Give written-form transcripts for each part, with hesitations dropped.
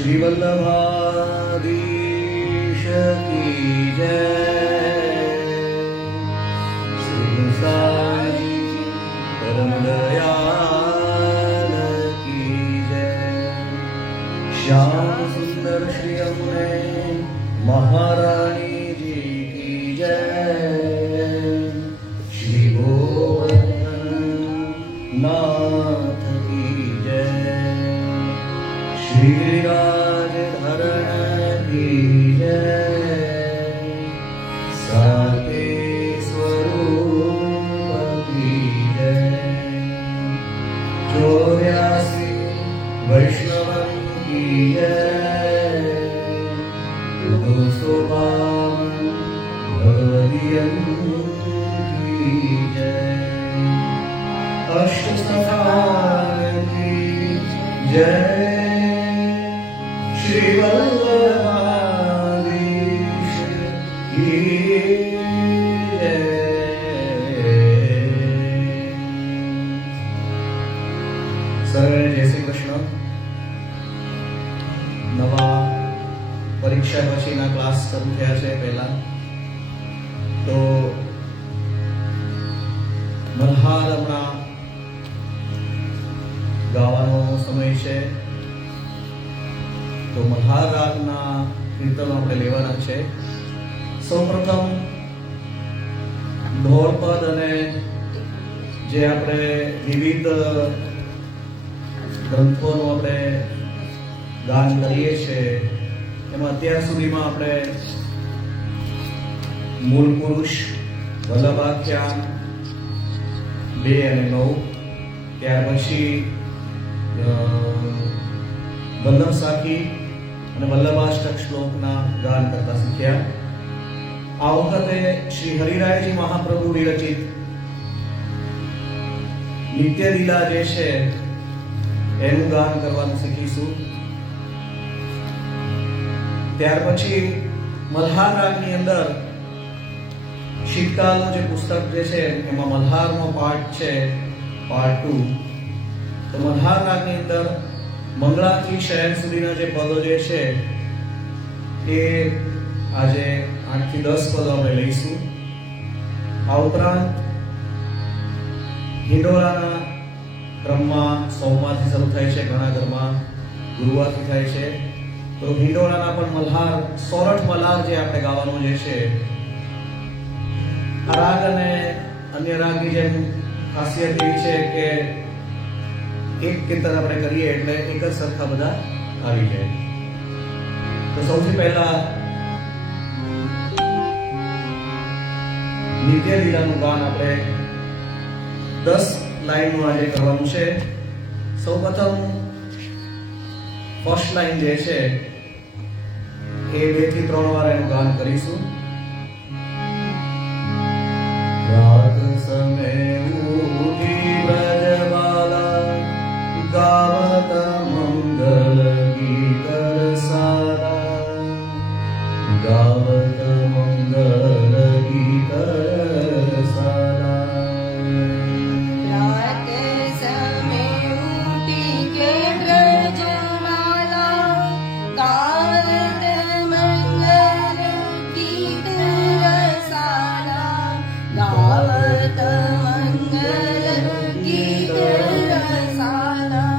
श्री वल्लभाधीश की जय। श्री साई परम दयाल की जय। श्याम सुंदर श्री अमुने महारानी जी की जय। श्री गोवर्धन नाथ की जय। श्री गिरिराज धरण की जय। साके स्वरूप की जय। 84 वैष्णवन की जय। 252 भगवदियन की जय। अष्टस्थान की जय। श्री वल्लभाधीश की जय। સર્વે જય શ્રી કૃષ્ણ. નવા પરીક્ષા પછીના ક્લાસ શરૂ થયા છે. પહેલા તો મલ્હાર હમણાં ગાવાનો સમય છે. તો મલ્હાર રાગના કીર્તનો આપણે લેવાના છે. સૌપ્રથમ ઢોલપદ અને જે આપણે વિવિધ ગ્રંથોનું આપણે ગાન કરીએ છીએ એમાં અત્યાર સુધીમાં આપણે મૂળ પુરુષ, વલ્લભાખ્યાન 2 અને 9, ત્યાર પછી વલ્લભ સાખી અને વલ્લભાષ્ટક શ્લોકના ગાન કરતા શીખ્યા. આ વખતે શ્રી હરિરાયજી મહાપ્રભુ વિરચિત નિત્ય લીલા જે છે એનું ગાન કરવાનું શીખીશું. ત્યાર પછી મલ્હાર રાગની અંદર શીતકાલનું જે પુસ્તક જે છે એમાં મલ્હારનો પાઠ છે, પાર્ટ 2. તો મલ્હાર રાગની અંદર મંગળાથી શયન સુધીના જે પદો જે છે એ આજે 8 થી 10 પદો આપણે લઈશું. આ ઉપરાંત હિંડોળાના ક્રમમાં સોમવારથી શરૂ થાય છે, ઘણા ઘરમાં ગુરુવારથી થાય છે. તો હિંડોળાના પણ મલ્હાર, સોરઠ મલ્હાર જે આપણે ગાવાનું જે છે, આ રાગ અને અન્ય રાગની જેમ ખાસિયત એવી છે કે એક કીર્તન આપણે કરીએ એટલે એક જ સરખા બધા આવી જાય. તો સૌથી પહેલા નિત્ય લીલાનું ગાન આપણે 10 લાઈનનું આજે કરવાનું છે. સૌપ્રથમ ફર્સ્ટ લાઈન જે છે એ 2 થી 3 વાર એનું ગાન કરીશું. રાત સમય ઉઠી વ્રજબાલા ગાવત મંગલ ગીત રસાલા. ગાવત મંગલ ગીત રસાલા. રાત સમય ઉઠી કે વ્રજમાલા ગાવત મંગલ ગીત રસાલા. ગાવત મંગલ ગીત રસાલા.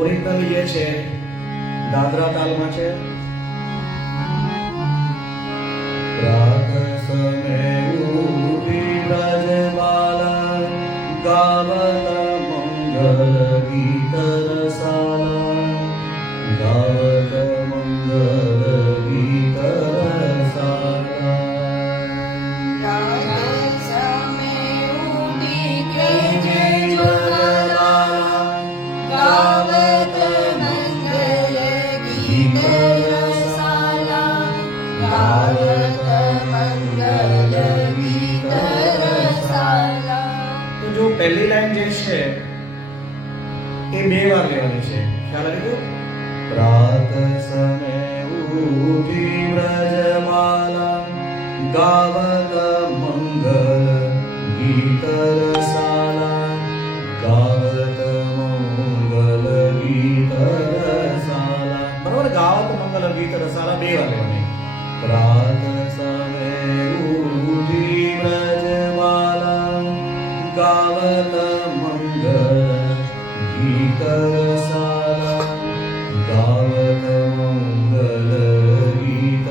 ઓરિજિનલ જે છે દાદરા તાલમાં છે. રાત સમય ઉઠી વ્રજબાલા ગાવત મંગલ ગીત રસાલા. ગાવત મંગલ ગીત રસાલા. રાત સમય ઉઠી કે વ્રજમાલા ગાવત મંગલ ગીત રસાલા. ગાવત મંગલ ગીત રસાલા. તો જો પહેલી લાઈન જે છે એ 2 વાર લેવાની છે. ખ્યાલ આવી ગયો? રાત સમય ઉઠી વ્રજમાલા ગાવત મંગલ ગીત રસાલા. ગાવત સાલા બે વાર લેવાની. પ્રાત સમય ઉઠી વ્રજમાલા ગાવત મંગલ ગીત રસાલા ગાવત મંગલ ગીત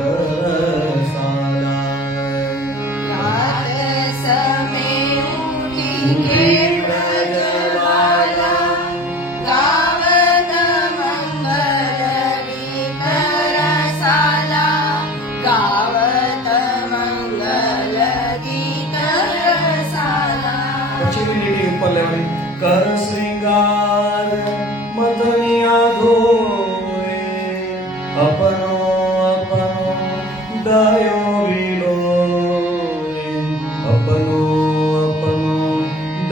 રસાલા. રાત સમે ઉઠી કે વ્રજવાલા ગાવત મંગલ ગીત રસાલા ગાવત મંગલ ગીત રસાલા. પછીની લીટી ઉપર લેવાની. કર શ્રીંગાર મધનિયા ધોએ અપનો અપનો દયો વિલોએ અપનો અપનો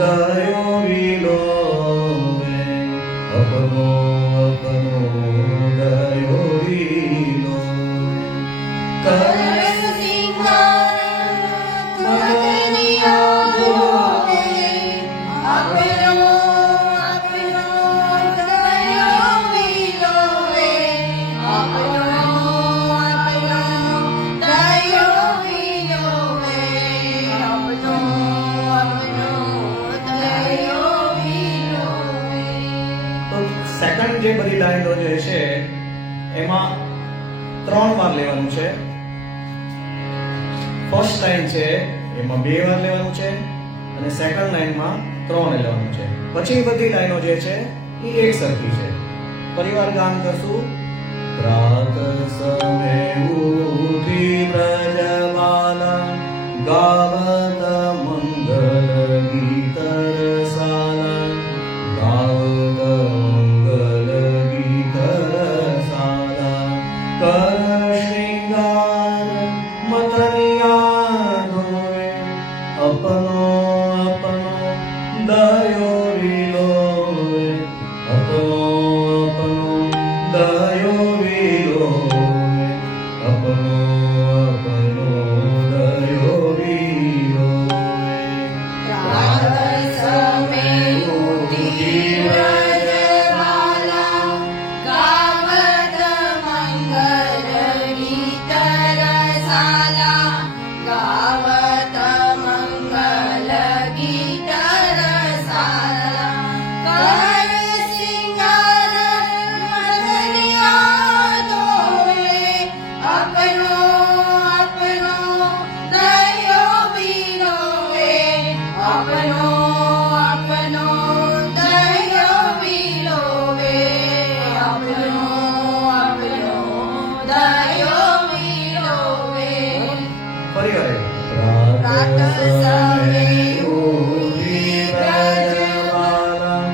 દયો વિલોએ અપનો અપનો દયો વિલોએ. કર સેકન્ડ જે બધી લાઈનો જે છે એમાં 3 વાર લેવાનું છે. ફર્સ્ટ લાઈન છે એમાં 2 વાર લેવાનું છે અને સેકન્ડ લાઈનમાં 3 લેવાનું છે. પછી બધી લાઈનો જે છે એ એક સરખી છે. પરિવાર ગાન કરશું. પ્રાત સમય ઉઠી વ્રજમાલા ગાવત મંગલ ગીત રસાલા ગાવત મંગલ ગીત રસાલા. કર શ્રીંગાર મથનિયા ધોએ અપનો અપનો દયો વિલોએ અપનો અપનો દયો વિલોએ અપનો અપનો દયો વિલોએ. રાત સમે ઉઠી વ્રજમાલા ગાવત મંગલ ગીત રસાલા ગાવત મંગલ ગીત રસાલા. કર શ્રીંગાર મધનિયા ધોએ અપનો અપનો દયો વિલોએ અપનો અપનો દયો વિલોએ અપનો અપનો દયો વિલોએ. પરિવાર રાત સમે ઉઠી વ્રજમાલા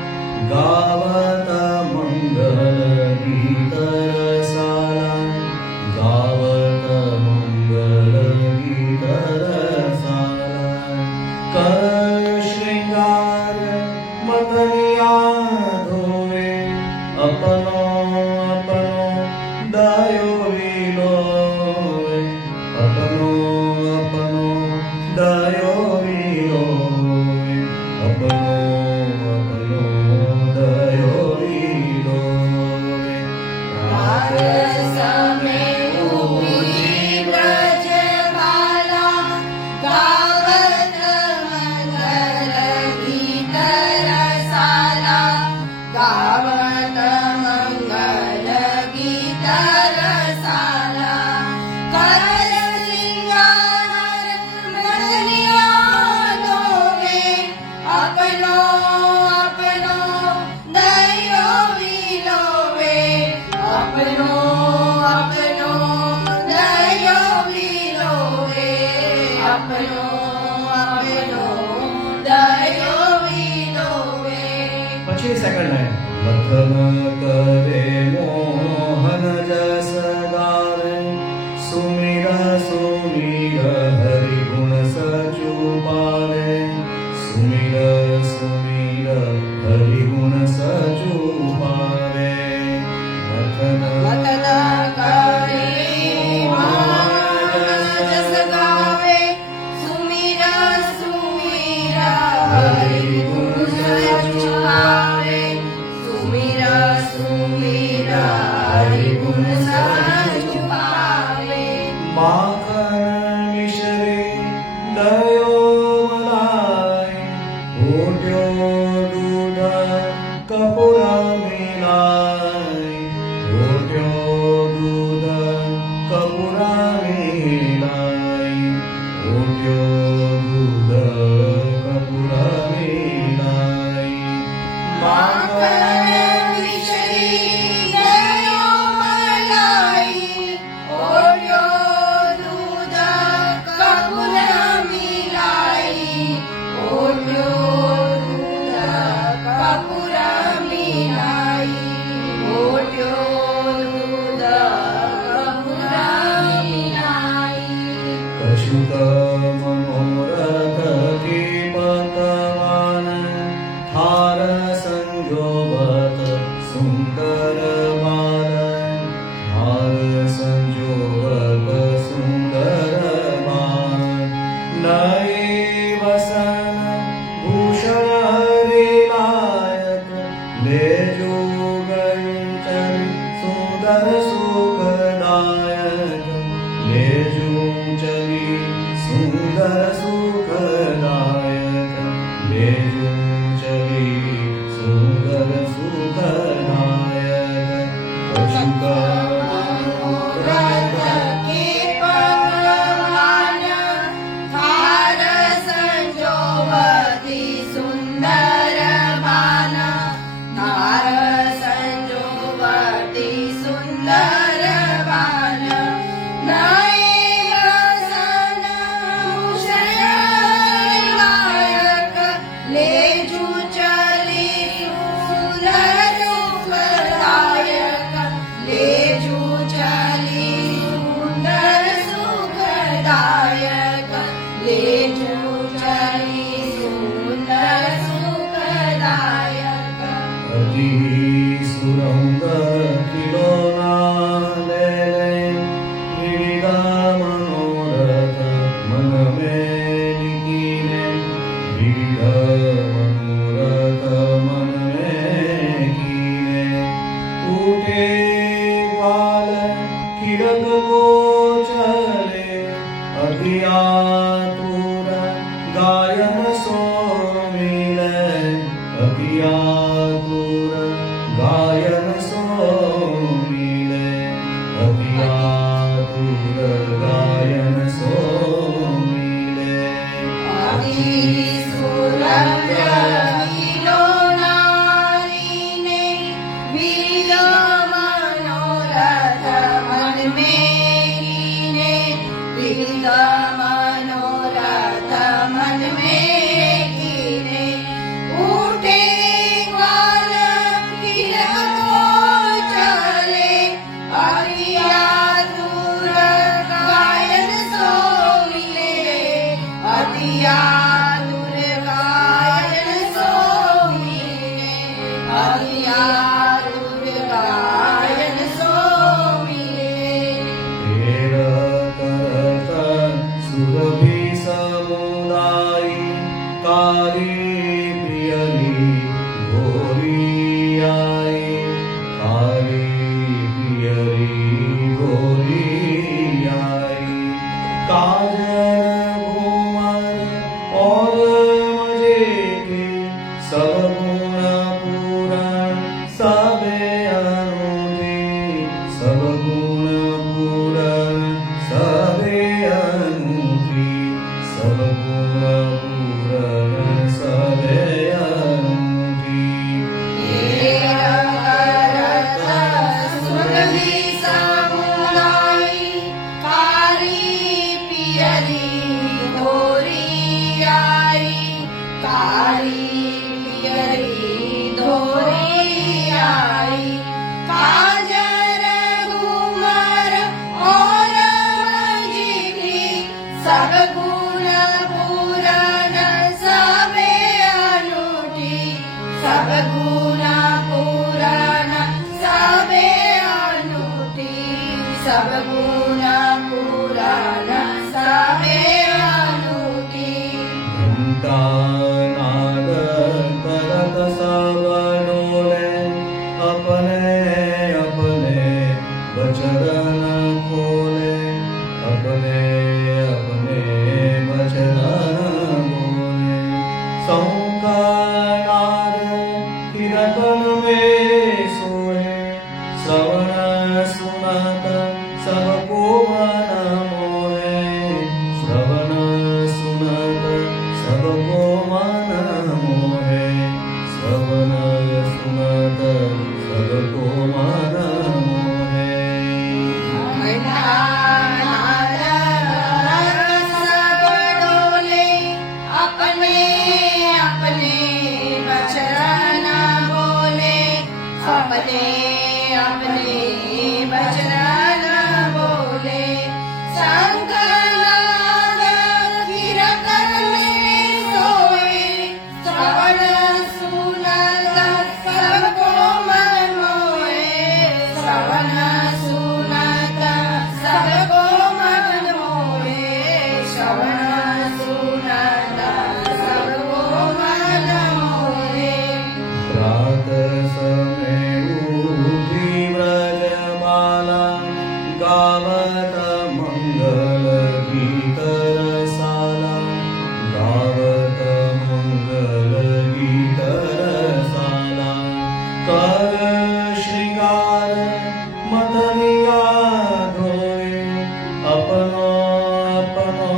ગાવત મંગલ ગીત રસાલા ગાવત મંગલ ગીત રસાલા. કર શ્રીંગાર મથનિયા ધોએ અપનો અપનો દયો વિલોએ અપનો અપનો દયો વિલોએ અપનો અપનો દયો વિલોએ. રાત સમે ઉઠી વ્રજમાલા ગાવત મંગલ ગીત રસાલા ગાવત મંગલ ગીત રસાલા. કર શ્રીંગાર મથનિયા ધોએ અપનો અપનો દયો વિલોએ અપનો અપનો દયો વિલોએ અપનો અપનો દયો વિલોએ. પછી સેકન્ડ લાઈન. મથન કરે મોહન જસ ગાવે સુમિર સુમિર હરિ ગુણ સચુ પાવે સુમિર સુમિર હરિ ગુણ સચુ પાવે. મથન મથન કરે મોહન જસ ગાવે સુમિરા સુમિરા હરિ ગુણ સચુ પાવે સુમિરા સુમિરા હરિ ગુણ સચુ પાવે. અતિયાતુર ગાયન સો મિલે અતિયાતુર ગાયન સો મિલે સુરભી સમુદાય કારી પ્રિયરી ગોરી આઈ કારી પ્રિયરી ગોરી આઈ કાજર ઘુમર और मजे के सब गुण पूरण सबे अनूठे सब गुण पूरण सबे अनूठे सब गुण पूरण सबे अनूठे सब गुण पूरण सबे अनूठी सब गुण पूरण सबे अनूठी सब गुण पूरण सबे अनूठी घंटानाद करत सब डोले अपने अपने बचन खोले अपने अपने बचन बोले शंखनाद कीर्तन में सोए श्रवण सुनत सबको मन मोहे श्रवण सुनत सबको मन मोहे श्रवण सुनत सबको मन मोहे अपने अपने वचन बोले अपने अपने वचन बोले शंखनाद कीर्तन में सोए श्रवण सुनत सबको मन मोहे श्रवण सुनत सबको मन मोहे श्रवण सुनत सबको मन मोहे रात समय उठी व्रजमाला गावत मंगल गीत रसाला गावत मंगल गीत रसाला कर श्रृंगार मदनिया धोए अपनो अपनो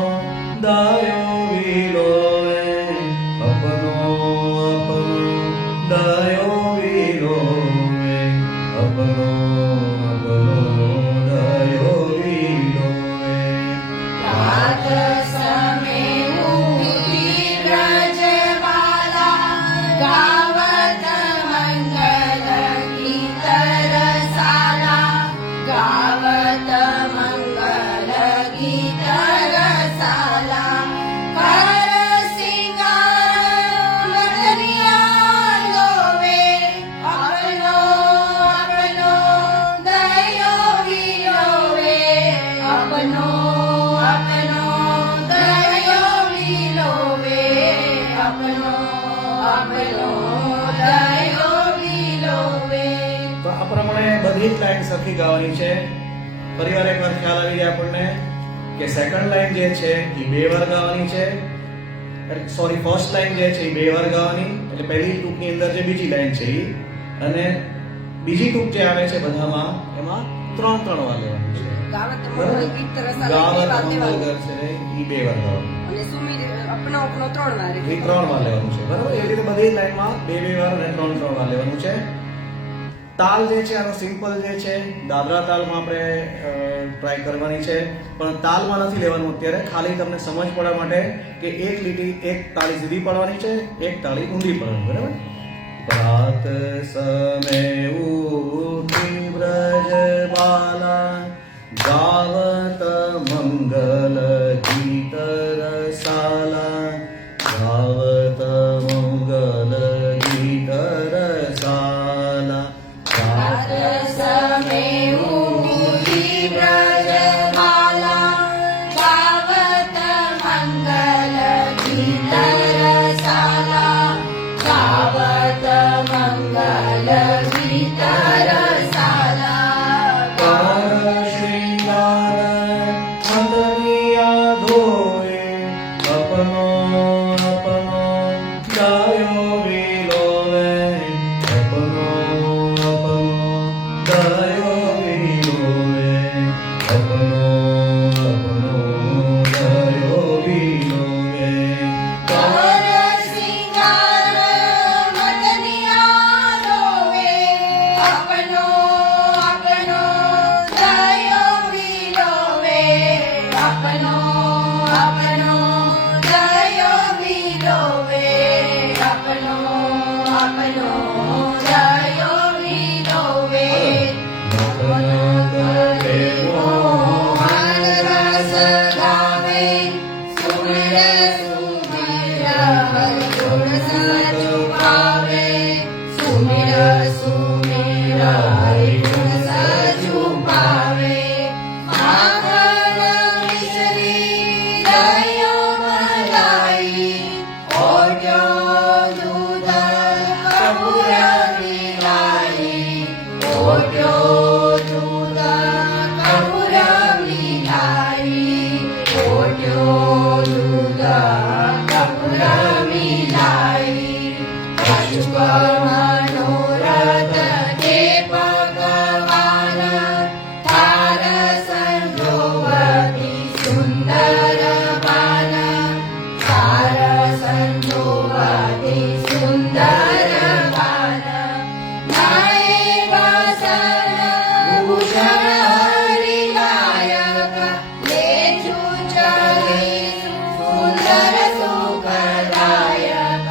दायो विलोए अपनो अपनो दायो विलोए अपनो अपनो दायो विलोए रात समय उठी व्रजमाला गावत मंगल गीत रसाला गावत मंगल गीत रसाला कर सिंगार मदनिया लोवे अपनो अपनो दयो विलोवे अपनो अपनो दयो विलोवे अपनो अपनो दयो विलोवे તો આ પ્રમાણે બધી જ લાઈન સરખી ગાવાની છે ફરીવાર એકવાર ખ્યાલ આવી જાય આપણને કે સેકન્ડ લાઈન જે છે એ બે વાર ગાવાની છે સોરી ફર્સ્ટ લાઈન જે છે એ બે વાર ગાવાની, એટલે પહેલી ટૂંકની અંદર જે બીજી લાઈન છે એ, અને બીજી ટૂંક જે આવે છે બધામાં એમાં 3 વાર લેવાનું છે. ગાવત બરાબર? મંગલ ગીત રસાલ ગાવત બે વાર મંગલ લેવાનું. છે એ બે વાર ગાવાનું, અને સુમીર અપનો અપનો 3 વાર. એ 3 વાર લેવાનું છે. બરાબર? એ રીતે બધી લાઈનમાં બે વાર અને 3 વાર લેવાનું છે. તાલ જે છે આનો સિમ્પલ જે છે દાદરા તાલમાં આપણે ટ્રાય કરવાની છે, પણ તાલમાં નથી લેવાનું અત્યારે, ખાલી તમને સમજ પડવા માટે કે એક લીટી એક તાળી સીધી પડવાની છે, એક તાળી ઊંધી પડવાની. બરાબર? પ્રાત સમે ઉઠી બ્રજ બાલા ગાવત મંગલ ગીત રસાલા, ગાવત મંગલ ગીત રસાલા. રાત સમે ઉઠી બ્રજમાલા, ગાવત મંગલ ગીત રસાલા, ગાવત મંગલ ગીત રસાલા. કાર શ્રીંગાર અંતરિયા ધોએ, અપનો અપનો ગાયો વિલોવે, અપનો અપનો ગાયો વિલોવે, અપનો અપનો ગાયો વિલોવે. કર શ્રીંગાર મદનિયા ધોવે, અપનો અપનો દયો વિલોવે, અપનો અપનો દયો વિલોવે, અપનો અપનો દયો વિલોવે. મન કરે મોહન રસ ગાવે, સુમિર સુમિર હરિગુણ સચુપાવે, સુમિર સુમિર હરિગુણ સચુપાવે. માખણ મિશ્રી દયો મલાઈ, ઓઢ્યો દૂધ કપૂર મિલાઈ, ઓઢ્યો દૂધ કપૂર મિલાઈ, ઓઢ્યો દૂધ કપૂર મિલાઈ. અશુભ મનોરથ તે ભગવાન, તાર સંજોવતી સુંદર બાન, તાર સંજોવતી સુંદર બાન. નાય વાસન ભૂષણ હરિલાયક, લેજુ ચલી સુંદર સુખદાયક,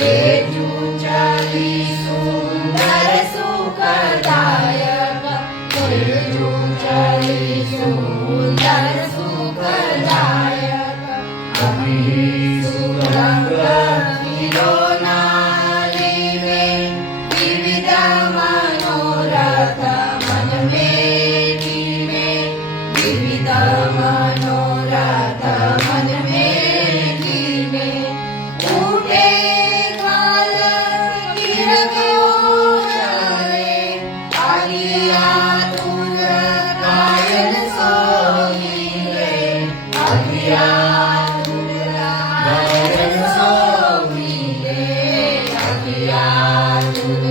લેજુ ચલી સુંદર સુખદાયક, લેજુ ચલી સુંદર સુખદાયક. સુરંગ વિલોના લેવે, વિવિધ મનોરથ મન મેં જીવે, વિવિધ મનોરથ મન મેં જીવે. ઉઠે કાલ કિરગયો ચાલે, આલિયા તુર ગાયન સોઈ રે, આલિયા તુર ગાયન સોઈ રે, આલિયા તુર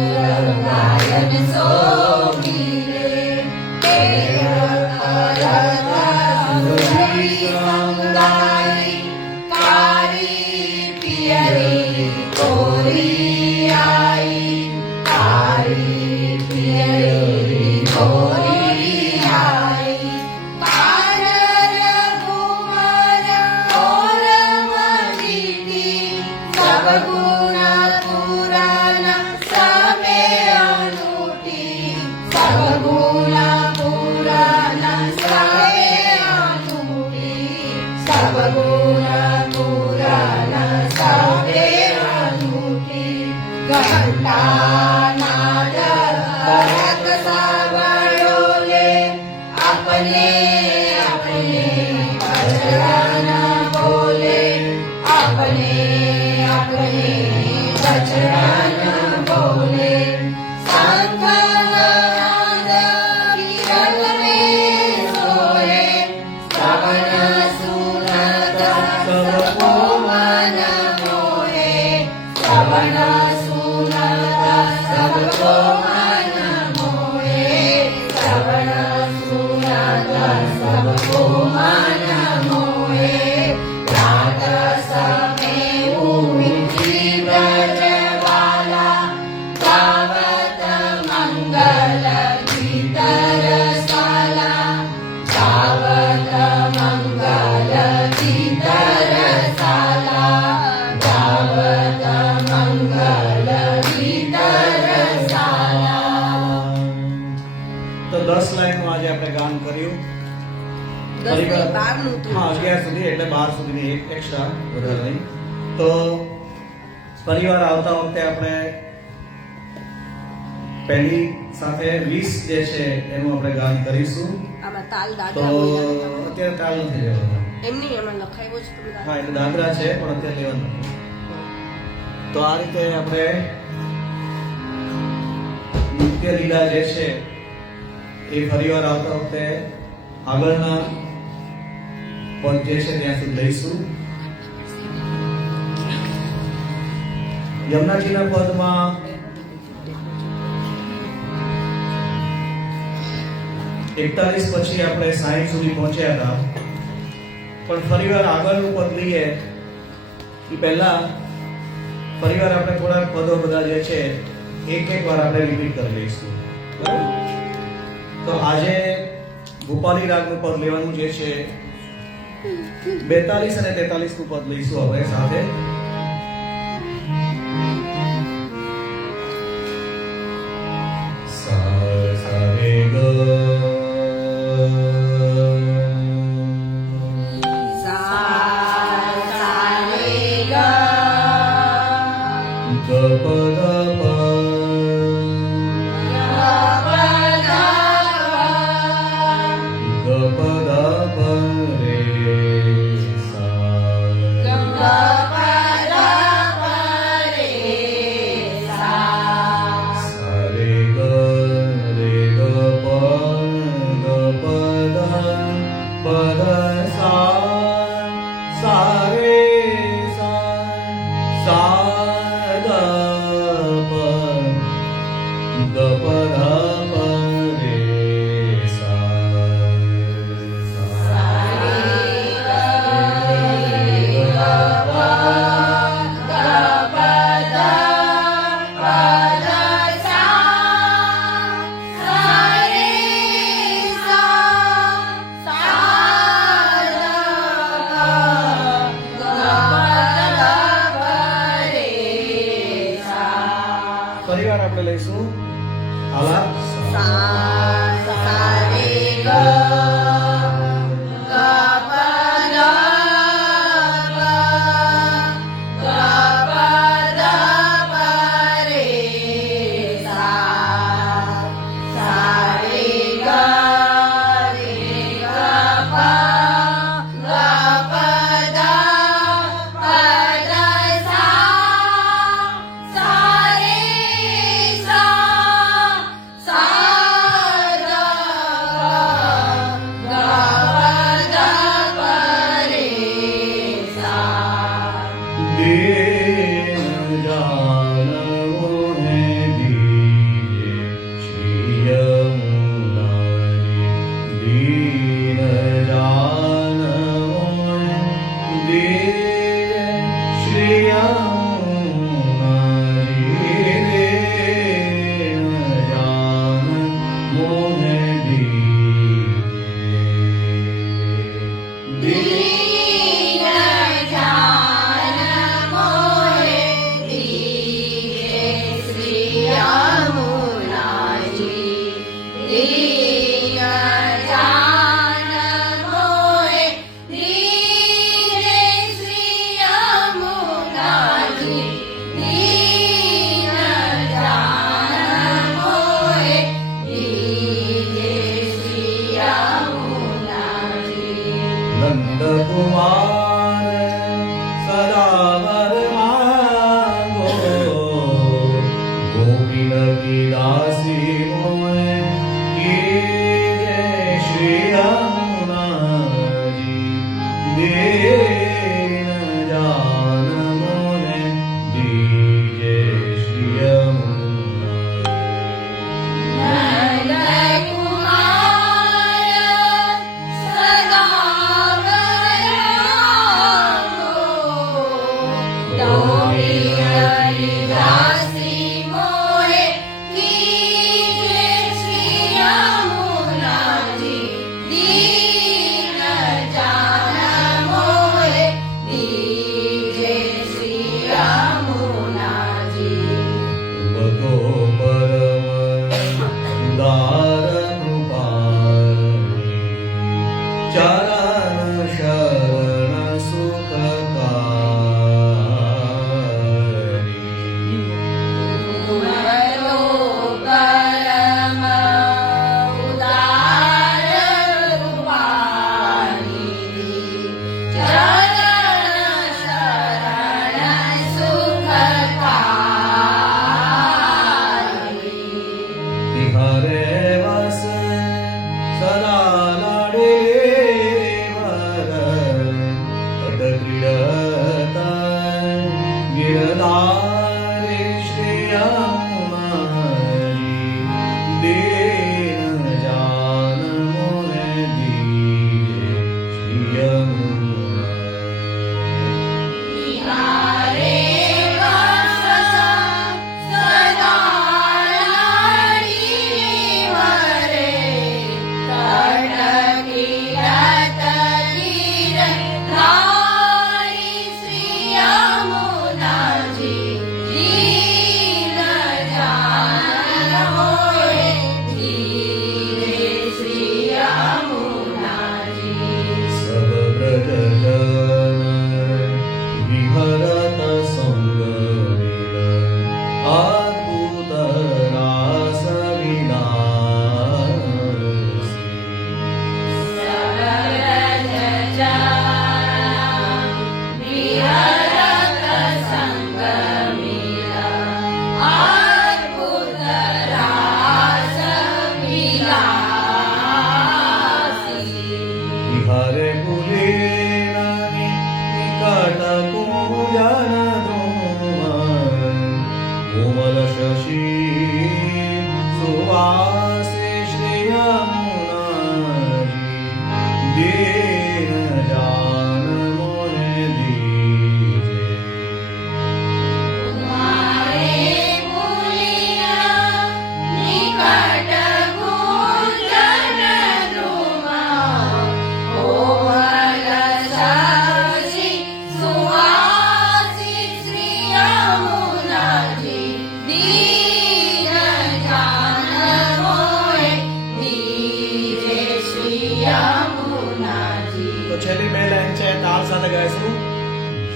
ગાયન સોઈ રે. સુંદરી સંગાઈ, કાળી પિયરી કોરી આઈ, કાળી પિયરી કોરી આઈ. પાર રઘુવર ઓર મજીઠી, સબ ગુણ પુરાણ સમે અનૂઠી, સબ ગુણ પુરાણ સમે અનૂઠી, સબ ગુણ પુરાણ સમે અનૂઠી. ઘંટાનાદ ભરત સાંભળોલે, अपने अपने वचन बोले, अपने अपने वचन बोले. संघनाद किरण में सोए, श्रवण सुनत सबको मन श्रवण सुनत सबको मन मोहे श्रवण सुनत सबको मन मोहे रात समय उठी ब्रजवाला गावत मंगल गीत रसाला गावत मंगल गीत रसाला गावत मंगल गीत रसाला। તો 10 લાઈનનું આજે આપણે ગાન કર્યું. 10 થી 12 નું હતું. હા 11 સુધી એટલે 12 સુધીની એક એક્સ્ટ્રા વધારે નહીં. તો પરિવાર આવતા વખતે આપણે પહેલી સાથે 20 જે છે એનું આપણે ગાન કરીશું. આમાં તાલ તો દાદરા બોલ્યા અત્યારે તાલ નથી લેવાનો. એમની એમાં લખાયો છે તમે હા એટલે દાદરા છે પણ અત્યારે લેવાનું નથી. તો આ રીતે આપણે નૃત્ય લીલા જે છે એ ફરીવાર આવતા વખતે આગળના પદ જે છે ત્યાં સુધી લઈશું. યમુનાજીના પદમાં એકતાલીસ પછી આપણે 60 સુધી પહોંચ્યા હતા, પણ ફરીવાર આગળનું પદ લઈએ એ પહેલા ફરીવાર આપણે થોડા પદો બધા જે છે એક વાર આપણે રિપીટ કરી લઈશું. બરાબર? તો આજે ગોપાલી રાગનું પદ લેવાનું જે છે 42 અને 43 નું પદ લઈશું હવે સાથે. સા સા રે ગ ફરીવાર આપણે લઈશું આલાપ.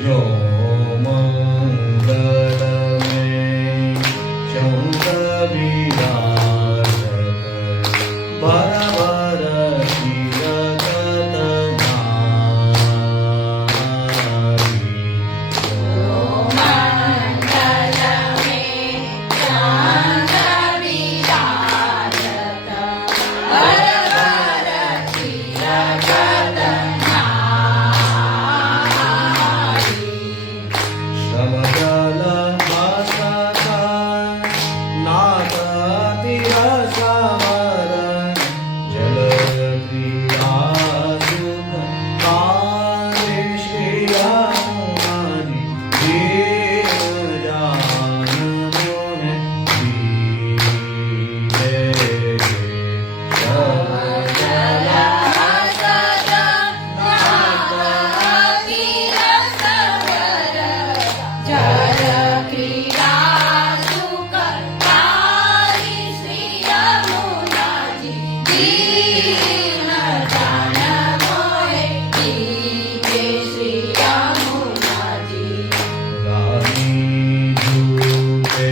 जो मंगल में शंख विराजत भर भर शीरगत श्रमजल भासता नागति रसवर जल क्रीडा सुख काले श्री यमुनाजी दीन जान मोहे दीजे रानी झूठे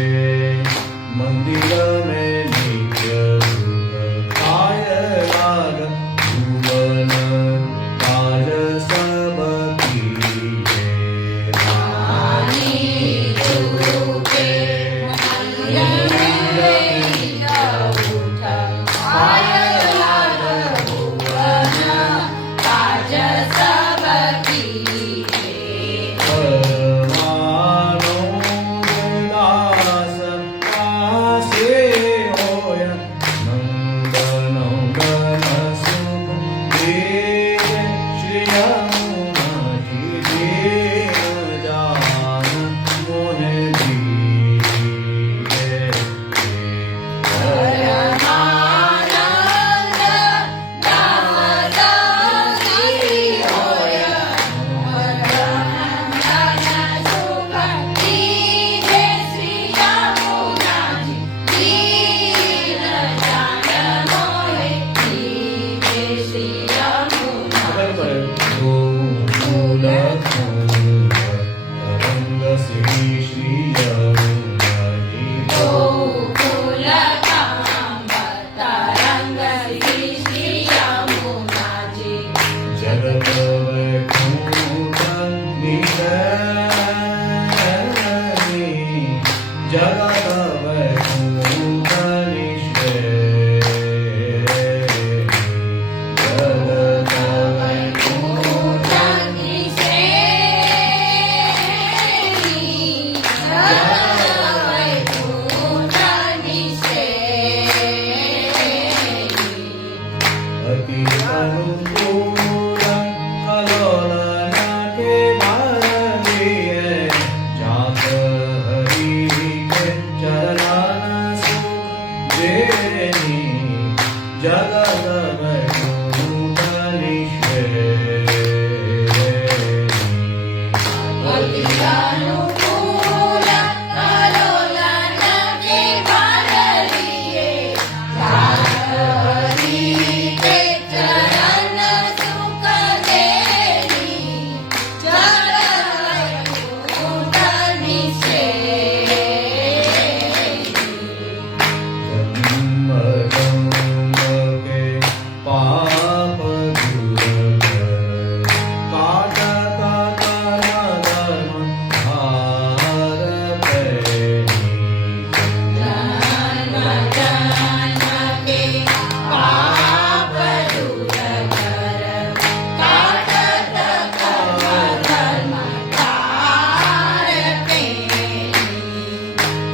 मंदिर में नित्य रूप काय राग भुवन काज सब कीजे परमानंद दास आसे होय नंदन गण सुख देव श्री यमुना जी दीन जान मोहे दीजे तरंग श्री श्री यमुना जी जगत वैकुंठ निधनी जगत वैकुंठ निश्रेणी जगत वैकुंठ अति अनुकूल कलोलन के मारलिए जात हरि के चरण सुख देनी जगत वैकुंठ निश्रेणी जन्म जन्म के पाप दूर कर काटत धर्म हार पैनी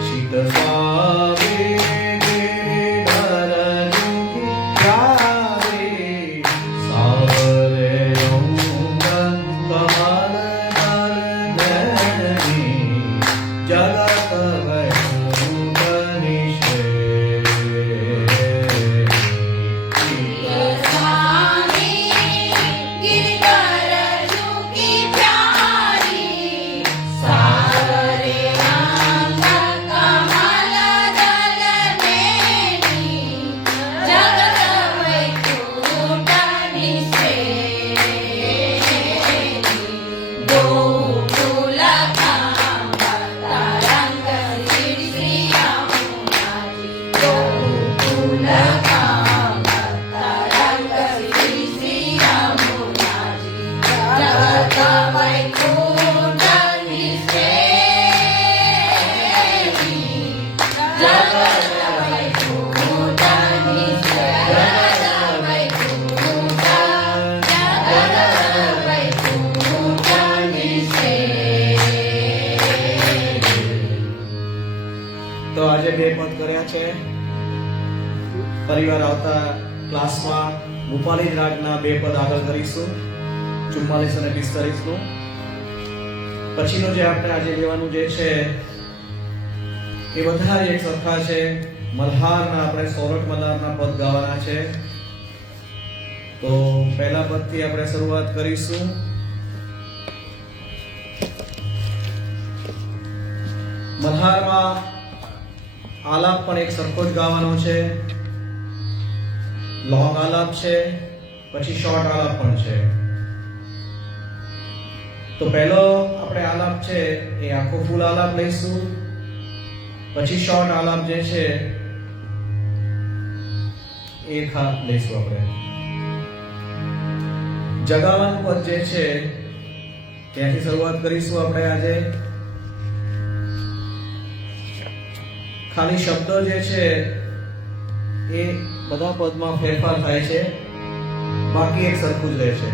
शीत स्वामी गिरिधर जुगी प्यारी सावरे अंग कमल दल नैनी जगत वैकुंठ निश्रेणी Go, go. તો આજે બે પદ કર્યા છે. પરિવાર આવતા ક્લાસમાં ભૂપાલી રાગના બે પદ આગળ કરીશું, 44 અને 45 નું. પછીનું જે આપણે આજે લેવાનું જે છે એ બધા એક સરખા છે. મલ્હારના આપણે સોરઠ મલ્હારના પદ ગાવાના છે. તો પહેલા પદથી આપણે શરૂઆત કરીશું. મલ્હારમાં આલાપ પણ એક સરખો જ ગાવાનો છે. લોંગ આલાપ છે, પછી શોર્ટ આલાપ પણ છે. તો પહેલો આપણે આલાપ છે એ આખો ફૂલ આલાપ લઈશું. પછી શોર્ટ આલાપ જે છે એ લઈશું આપણે. જગાવાનું પદ જે છે ત્યાંથી શરૂઆત કરીશું આપણે આજે. ખાલી શબ્દો જે છે એ બધા પદમાં ફેરફાર થાય છે, બાકી એક સરખું જ રહેશે.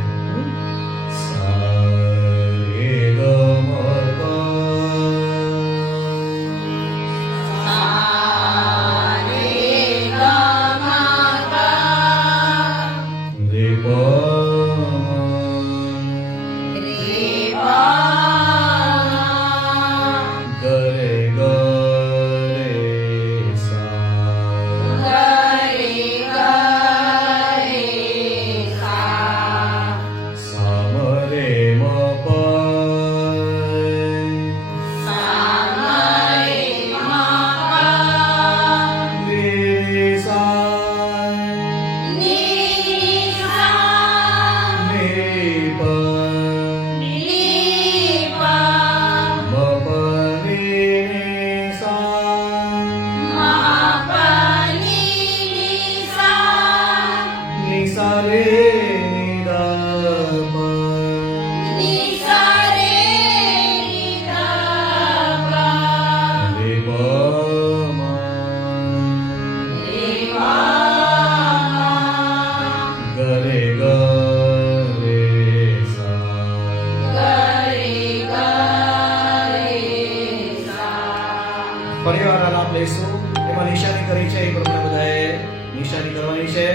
પરિવાર આલાપ લઈશું. એમાં નિશાની કરી છે એ પ્રમાણે બધાએ નિશાની કરવાની છે.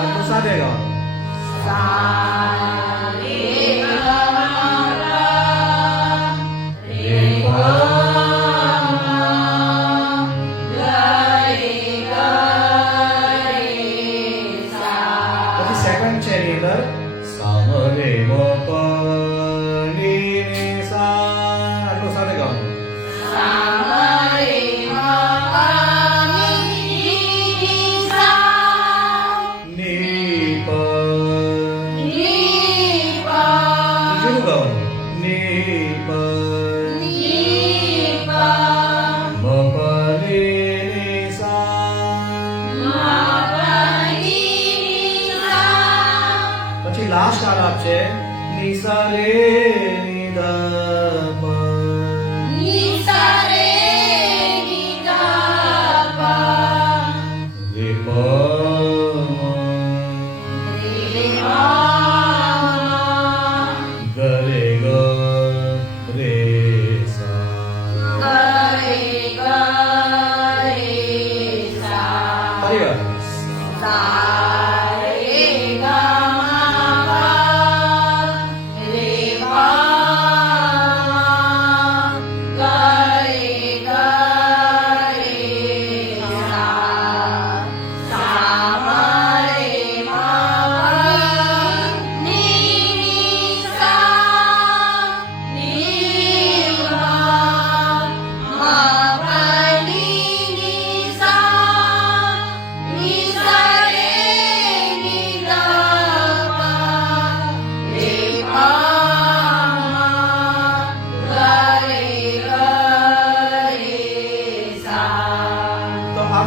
આટલું સાથે ગાઓ. પછી સેકન્ડ છે એની અંદર સામરે લાસ્ટ આલાપ છે નિસા રે નિધા પ. નિસા રે નિધા પ રે પ રે ગ રે સા રે ગ રે સા. પરિવાર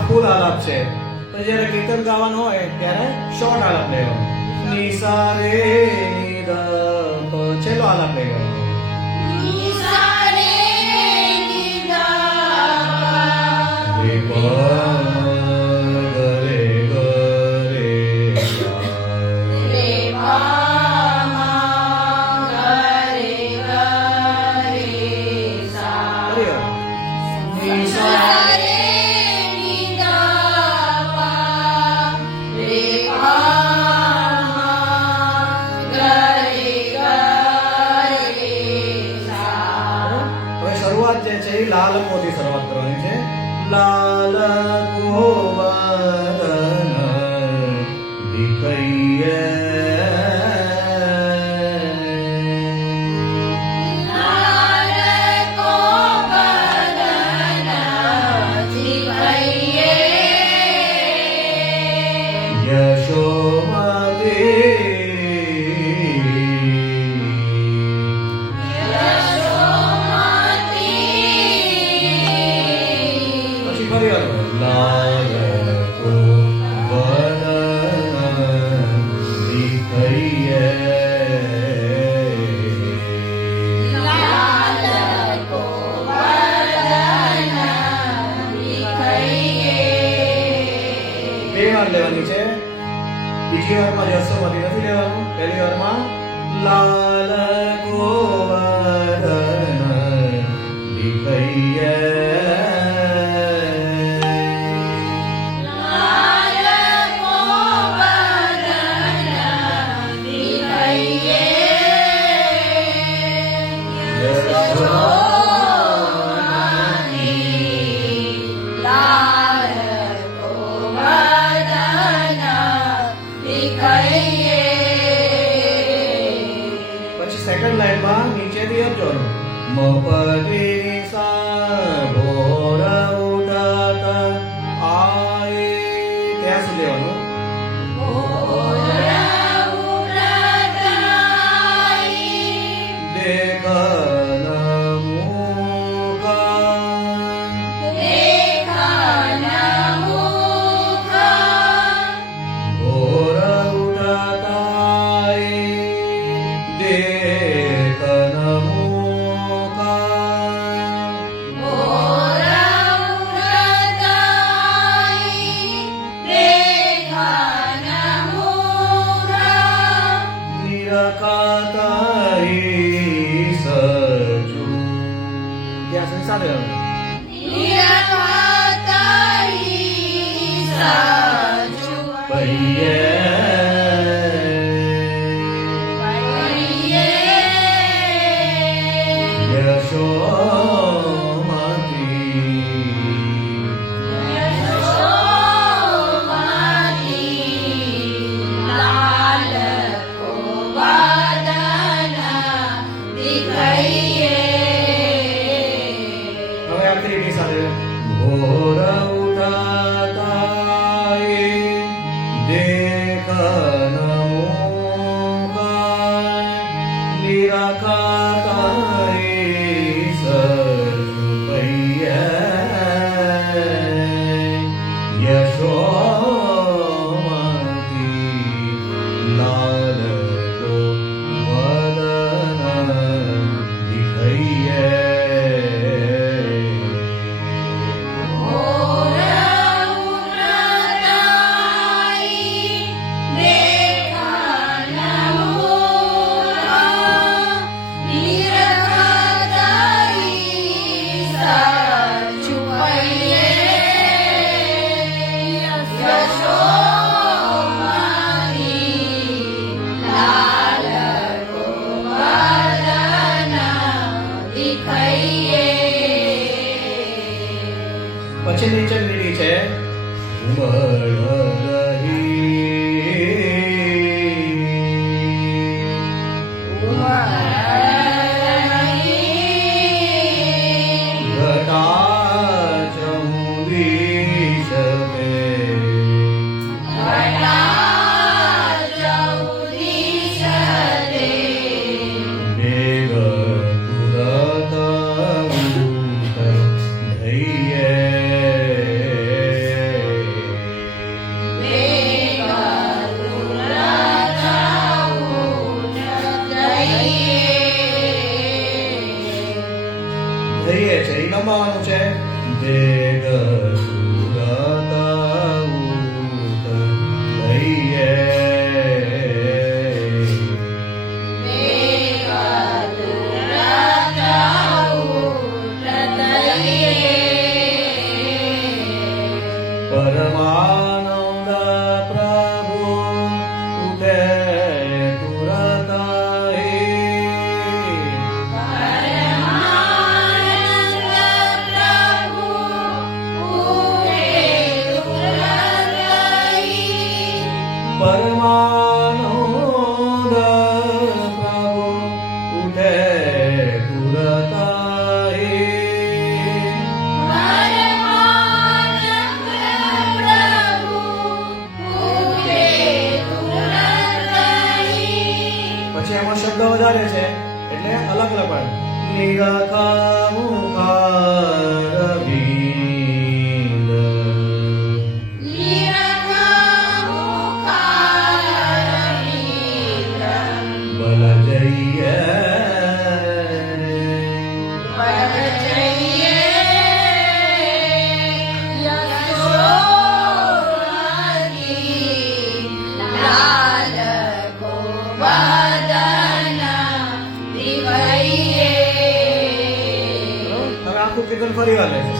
ફૂલ આલાપ છે. તો જ્યારે કીર્તન ગાવાનું હોય ત્યારે શોર્ટ આલાપ લેવાનો. નિસા રે નિધા પ છેલ્લો આલાપ લેવાનો. નિસા રે નિધા રે પ રે ગ રે સા રે પ ગ રે ગ એ લાલ કોથી શરૂઆત કરવાની છે. લાલ ગોવર્ધન દિખૈયે લેવાની છે. બીજી વારમાં યશોમતી નથી લેવાનું. પહેલી વારમાં લાલ ગોવર્ધન દિખૈયે સેકન્ડ લાઈનમાં નીચેથી આપજો. મપટી સા ભોર ઉઠાત આય ત્યાં સુધી લેવાનું. દેખન સાથે ભોર ઉઠાતાય દેખન નિરાકાતાય સપૈયે યશોમતી લાલ ગોવર્ધન દિખૈયે પછી નીચે લીટી છે ધૈર્ય છે એ લંબાવવાનું છે. દેગ સુરતા ઉત ધૈર્ય પરમાનંદ પ્રભુ ઉઠે તુરતા વધારે છે એટલે અલગ લખવાનું. નિરખા મુખારવિંદ બલજયે હવે આખું કીર્તન ફરી વાર લેશે.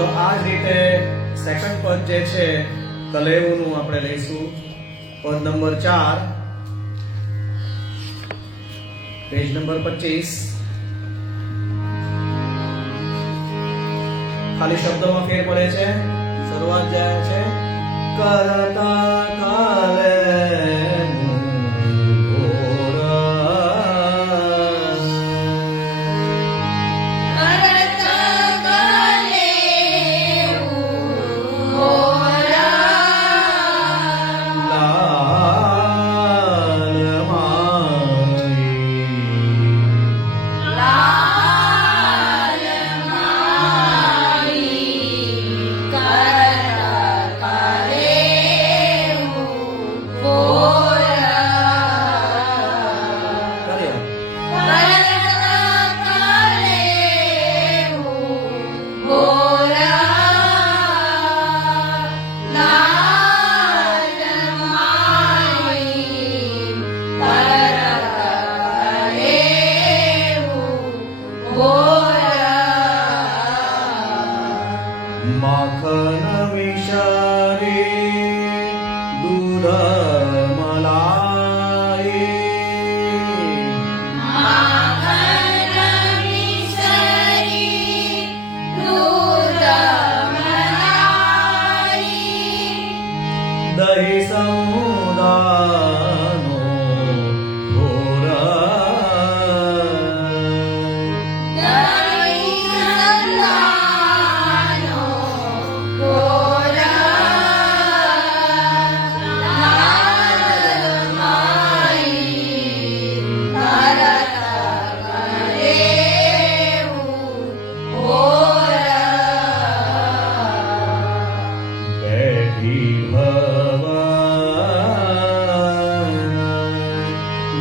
તો આ જ રીતે સેકન્ડ પદ જે છે કલેવુનું આપણે લઈશું. પદ નંબર 4, પેજ નંબર 25. ખાલી શબ્દોમાં ફેર પડે છે. શરૂઆત જાય છે કરતા કાલે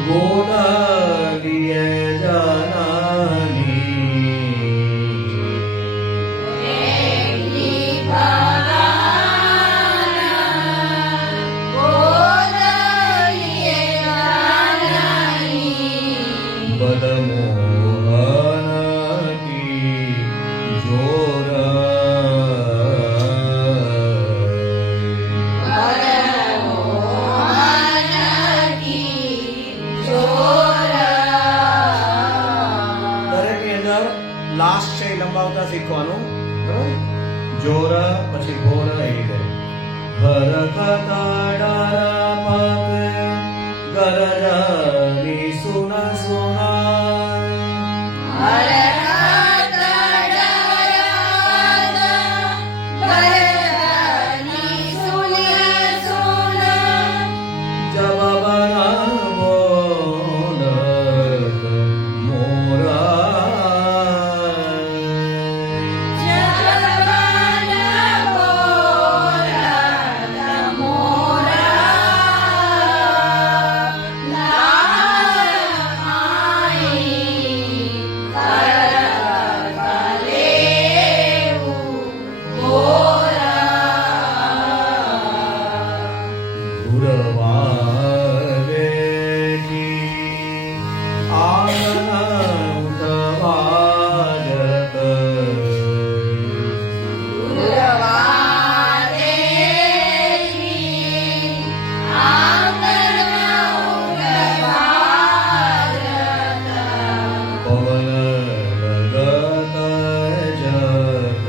बोलिए जनानी बदमोहन की जोर દરેકની અંદર લાસ્ટ છે એ લંબાવતા શીખવાનું બરાબર જોર પછી ઘોર એ રીતે ભરકતાડા પગ ગરજની સુન સુના जब बना बोलत ગુરવારેજી આનંદ વાજત પવન લગત જત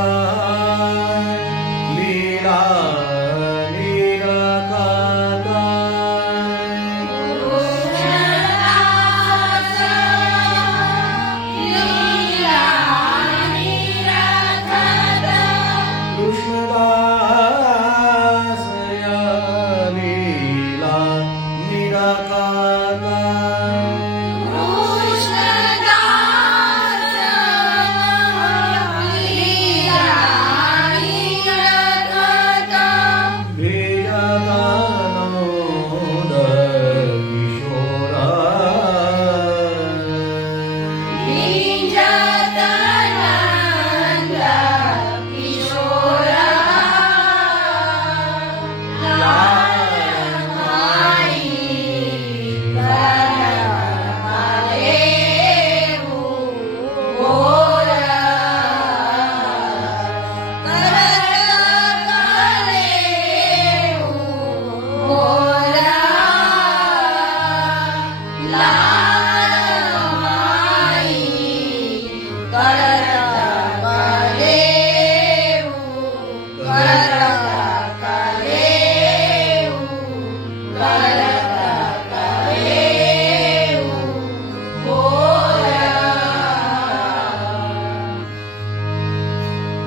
કૃષ્ણદાસયા લીલા નિરખતા કૃષ્ણદાસયા લીલા નિરખતા વીરગાનોદ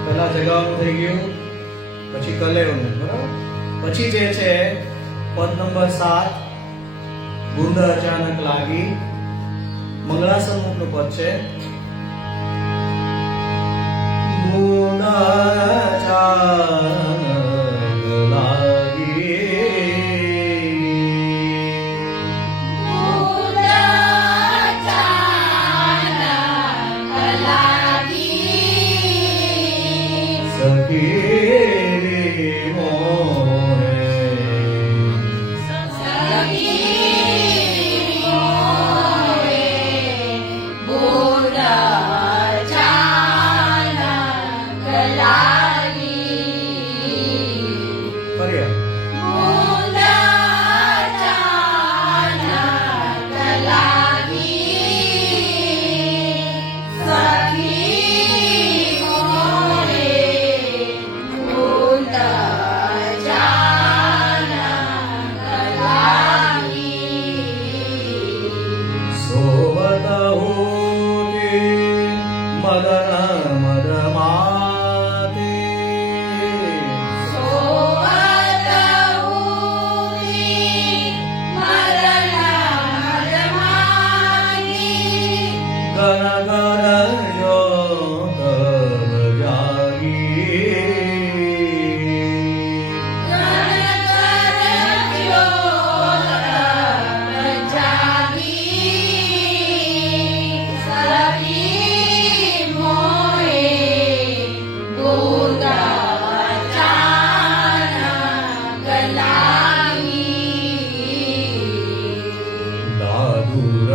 પહેલા જગાવવાનું થઈ ગયું પછી કલેવનું બરાબર પછી જે છે પદ નંબર 7 ગુંદ અચાનક લાગી મંગળાસન મુખનું પદ છે ગુંદ અચાનક લાગી સખી મોરે બોરા ઘન કરજો તબ જાગી દાદુર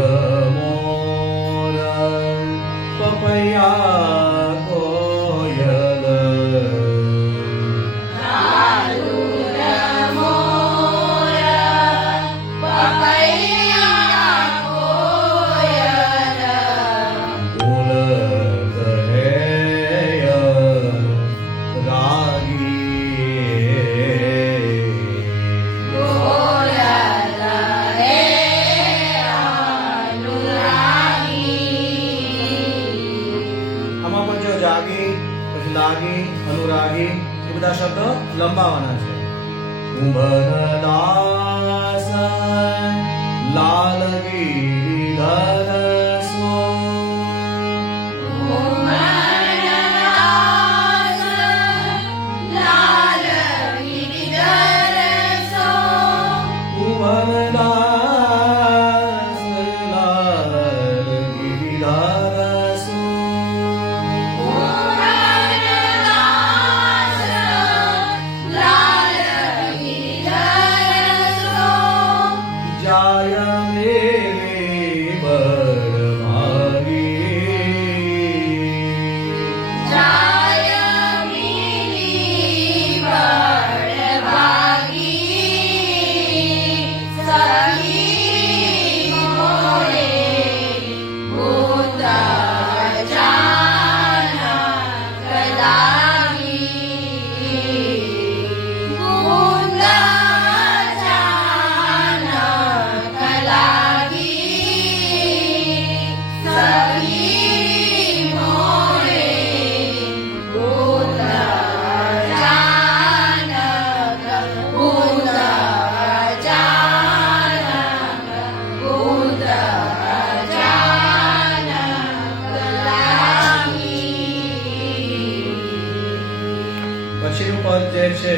મોર પપૈયા કોયલ બોલ કહેય રાગી આમાં પણ જો જાગી પછી લાગી અનુરાગી એ બધા શબ્દો લંબાવાના છે કુંભદાસ લાલ ગિરિધર સો કુંભદાસ લાલ ગિરિધર સો જાય મેરે પછીનું પદ જે છે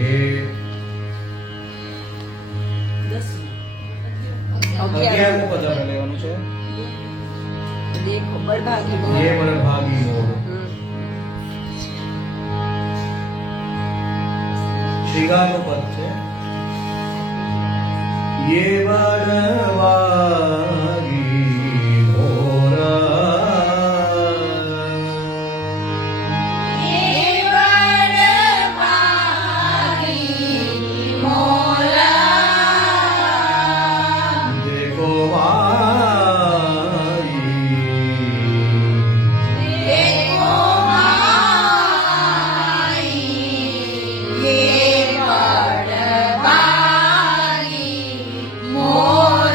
એ 11મું પદ આપણે લેવાનું છે દેખો બળભાગી ये बड़भागी मोर શ્રીગાનું પદ છે ये बड़भागी मोर देखो મોર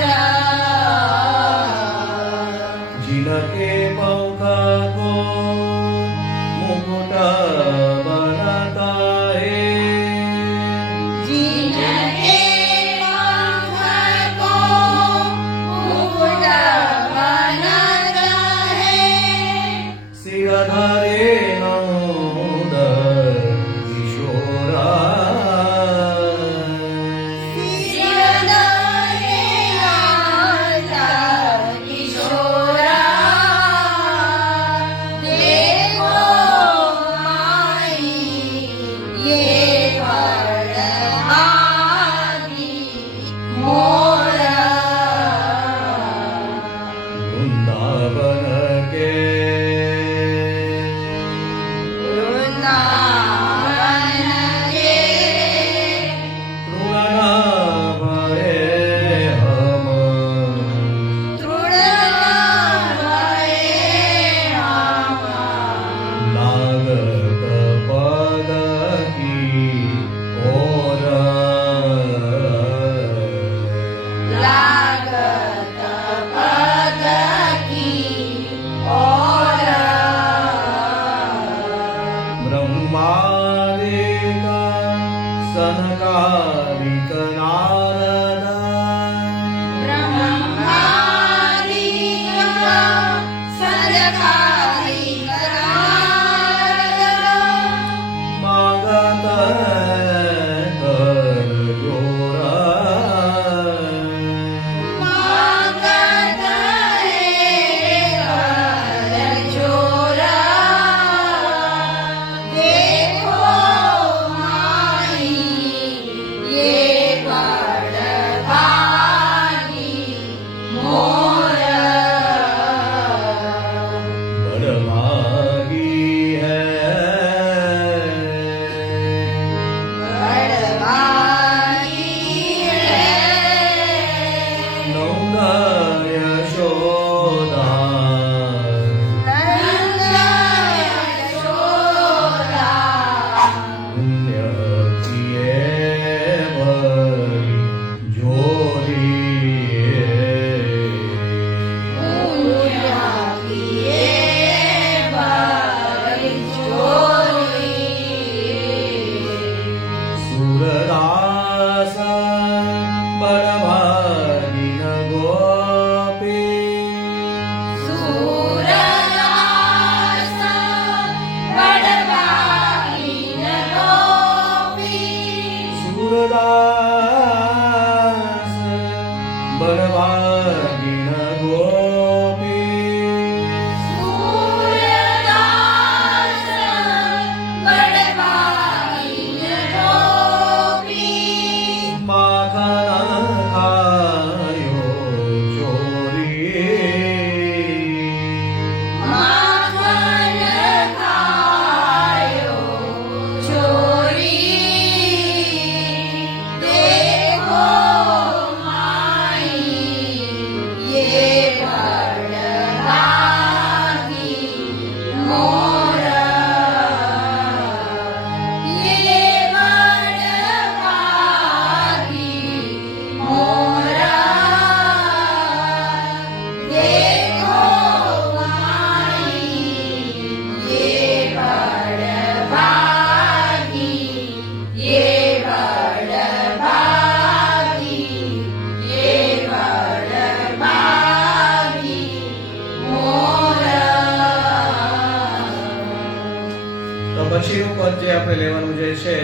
પછીનું પદ જે આપણે લેવાનું જે છે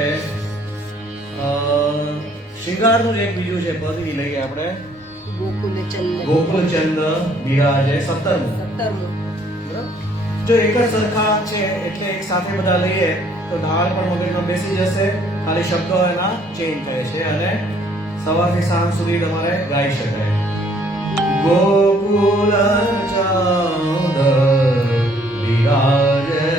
શિંગારનું જે એક બીજું છે પદ એ લઈએ આપણે. ગોકુલ ચંદ બિરાજે 17મું. જો એક જ સરખા છે એટલે એક સાથે બધા લઈએ તો ઢાળ પણ મગજમાં બેસી જશે, ખાલી શબ્દો એના ચેન્જ થાય છે અને સવારથી સાંજ સુધી તમારે ગાઈ શકાય. ગોકુલ ચંદ બિરાજે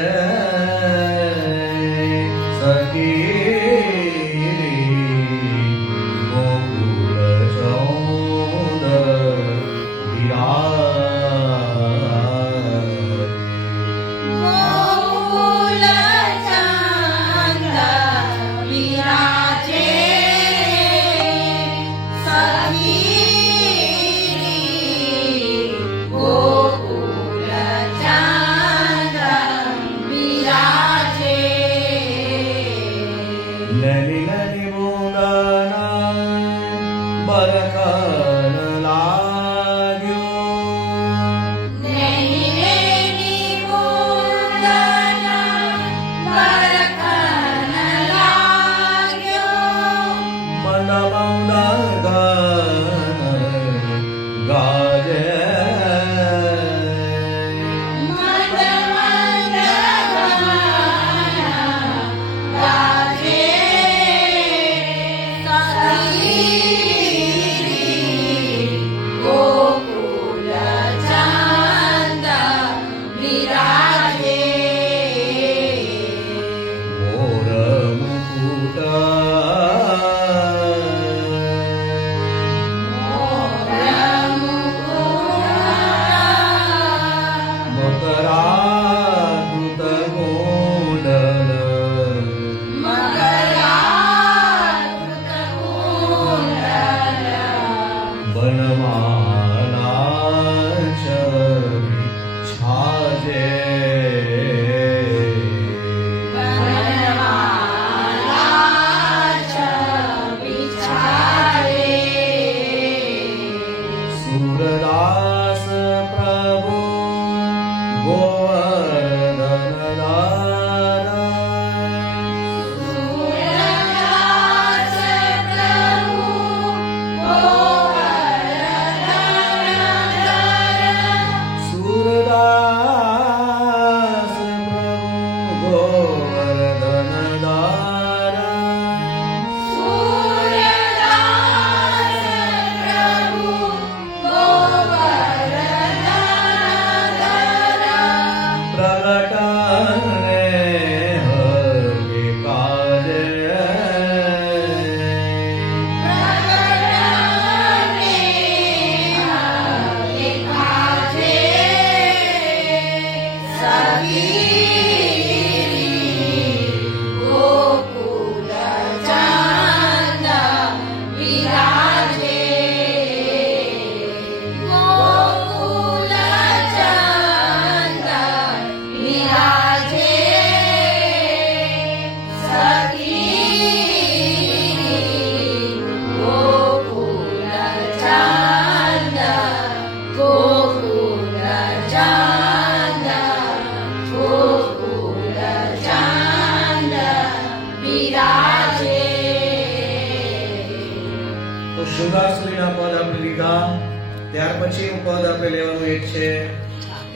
પછીનું પદ આપણે લેવાનું એક છે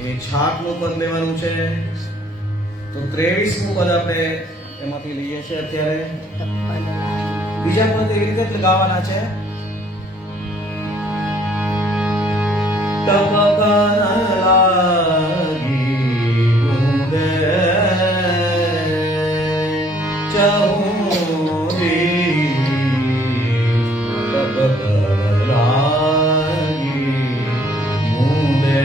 એ છાપનું પદ લેવાનું છે. તો 23મું પદ આપણે એમાંથી લઈએ છીએ અત્યારે. બીજા પદ એવી રીતે જ લગાવવાના છે. ટપકન લાગી બુંદે ચહુંદી ટપકન લાગી બુંદે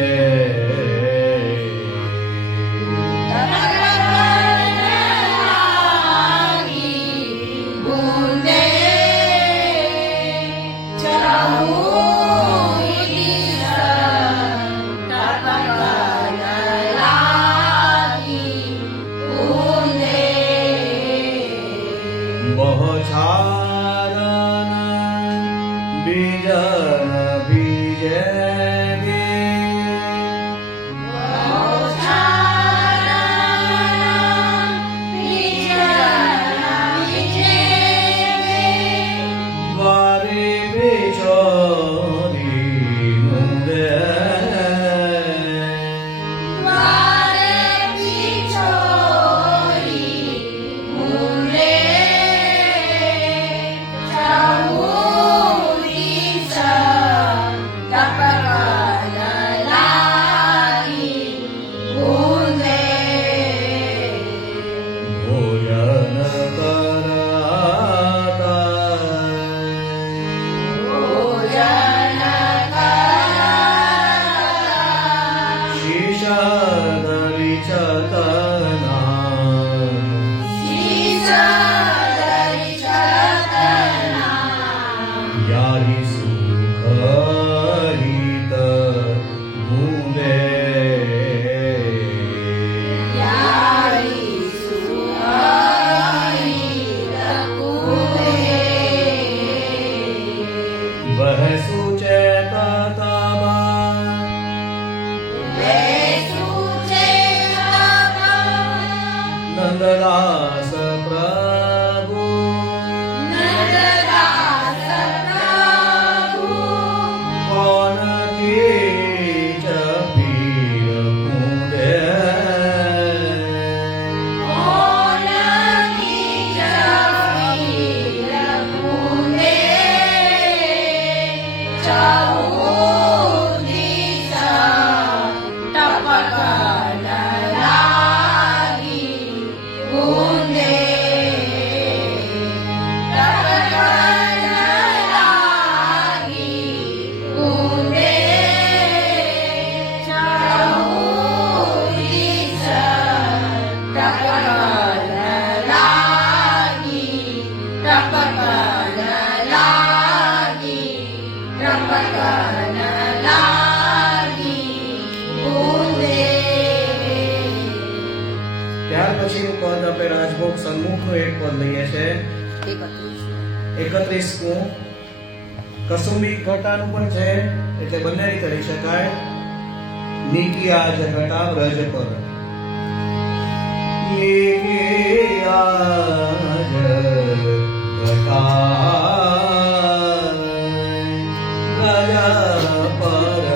બહુછારન બીજન બીજે દ્વારે બેચોરી મુંદે ભોજન કરાતા શીશદરી ચતના યારી સુખરિત બુંદે વહસુ ચેતતા નંદદાસ પ્રભુ કોન કી ચપીર કુંદે ત્યાર પછીનું પદ આપણે રાજભોગ સન્મુખનું એક પદ લઈએ છે 31મું. કસુંબી ઘટાનું પણ છે એટલે બંને રીતે લઈ શકાય. નિકિયા જ ઘટા વ્રજ પર નિકિયા જ ઘટા વ્રજ પર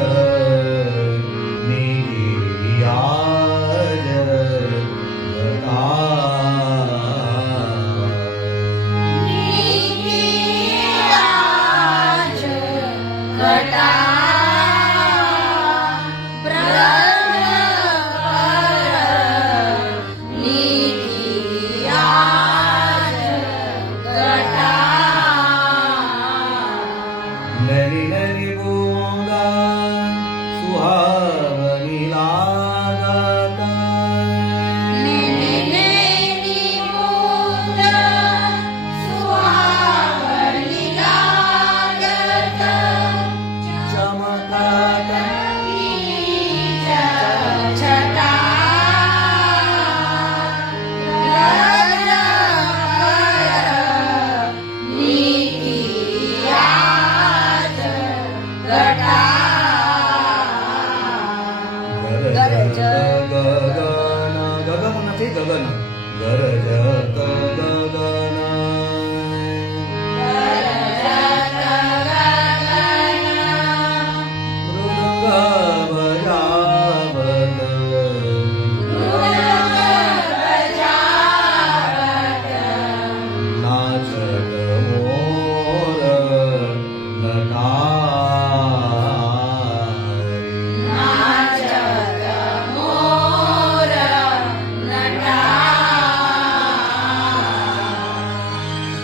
નિકિયા જ ઘટા નરી નરી બુંદા સુહાવની લાગતા ગગન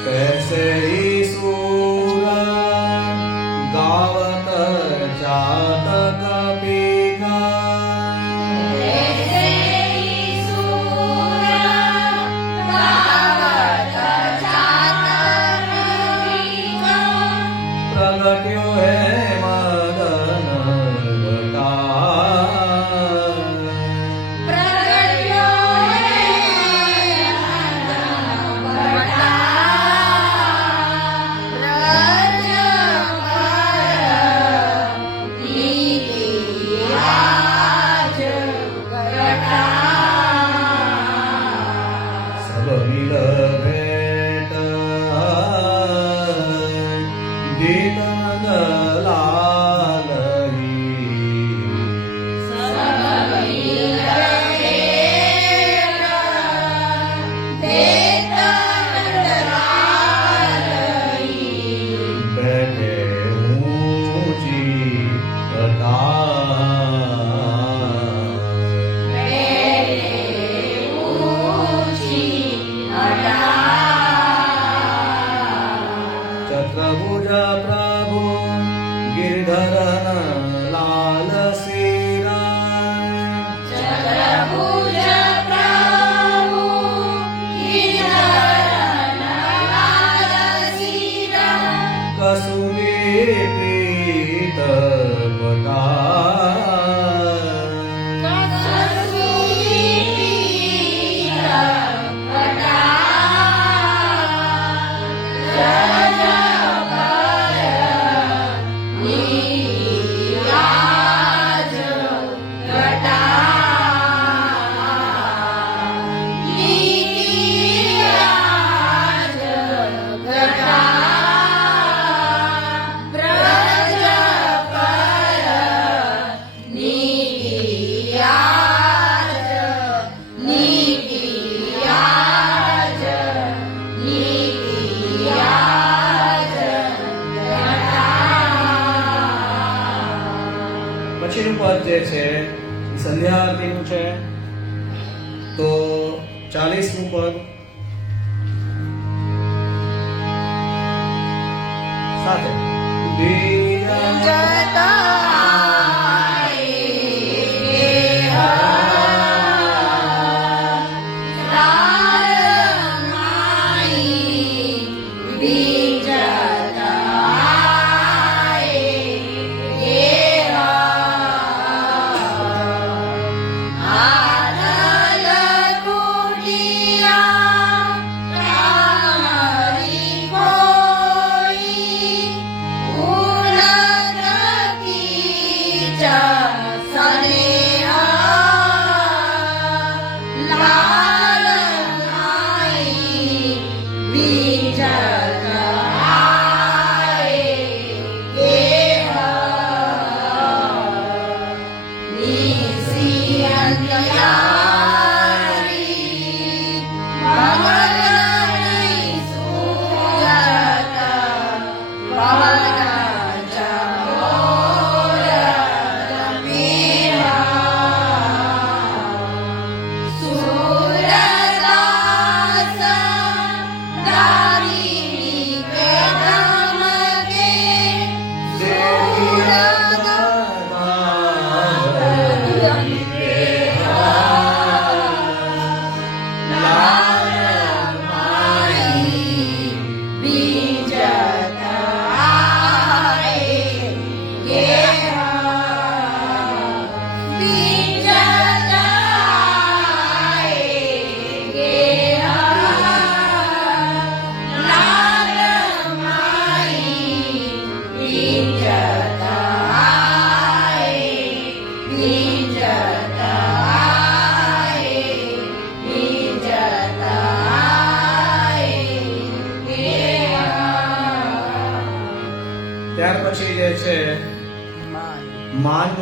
कैसे ईसूर गावत जातक पीका प्रगट्यो है मदन घटा सब मिल भेट गीत लालही बैठे ऊंची चतुर्भुज प्रभु गिरधरन लाल सीरा कसुमी प्रीत बता પછીનું પદ જે છે એ સંધ્યા આરતીનું છે તો 40મું પદ સાથે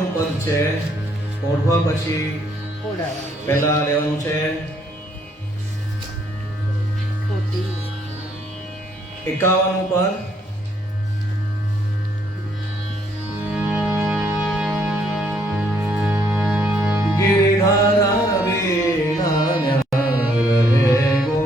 નું પદ છે ઓઢવા પછી ઓઢાવા પહેલા લેવાનું છે ખોટી 51 નું પદ ગિરિધર વિના રહે ગો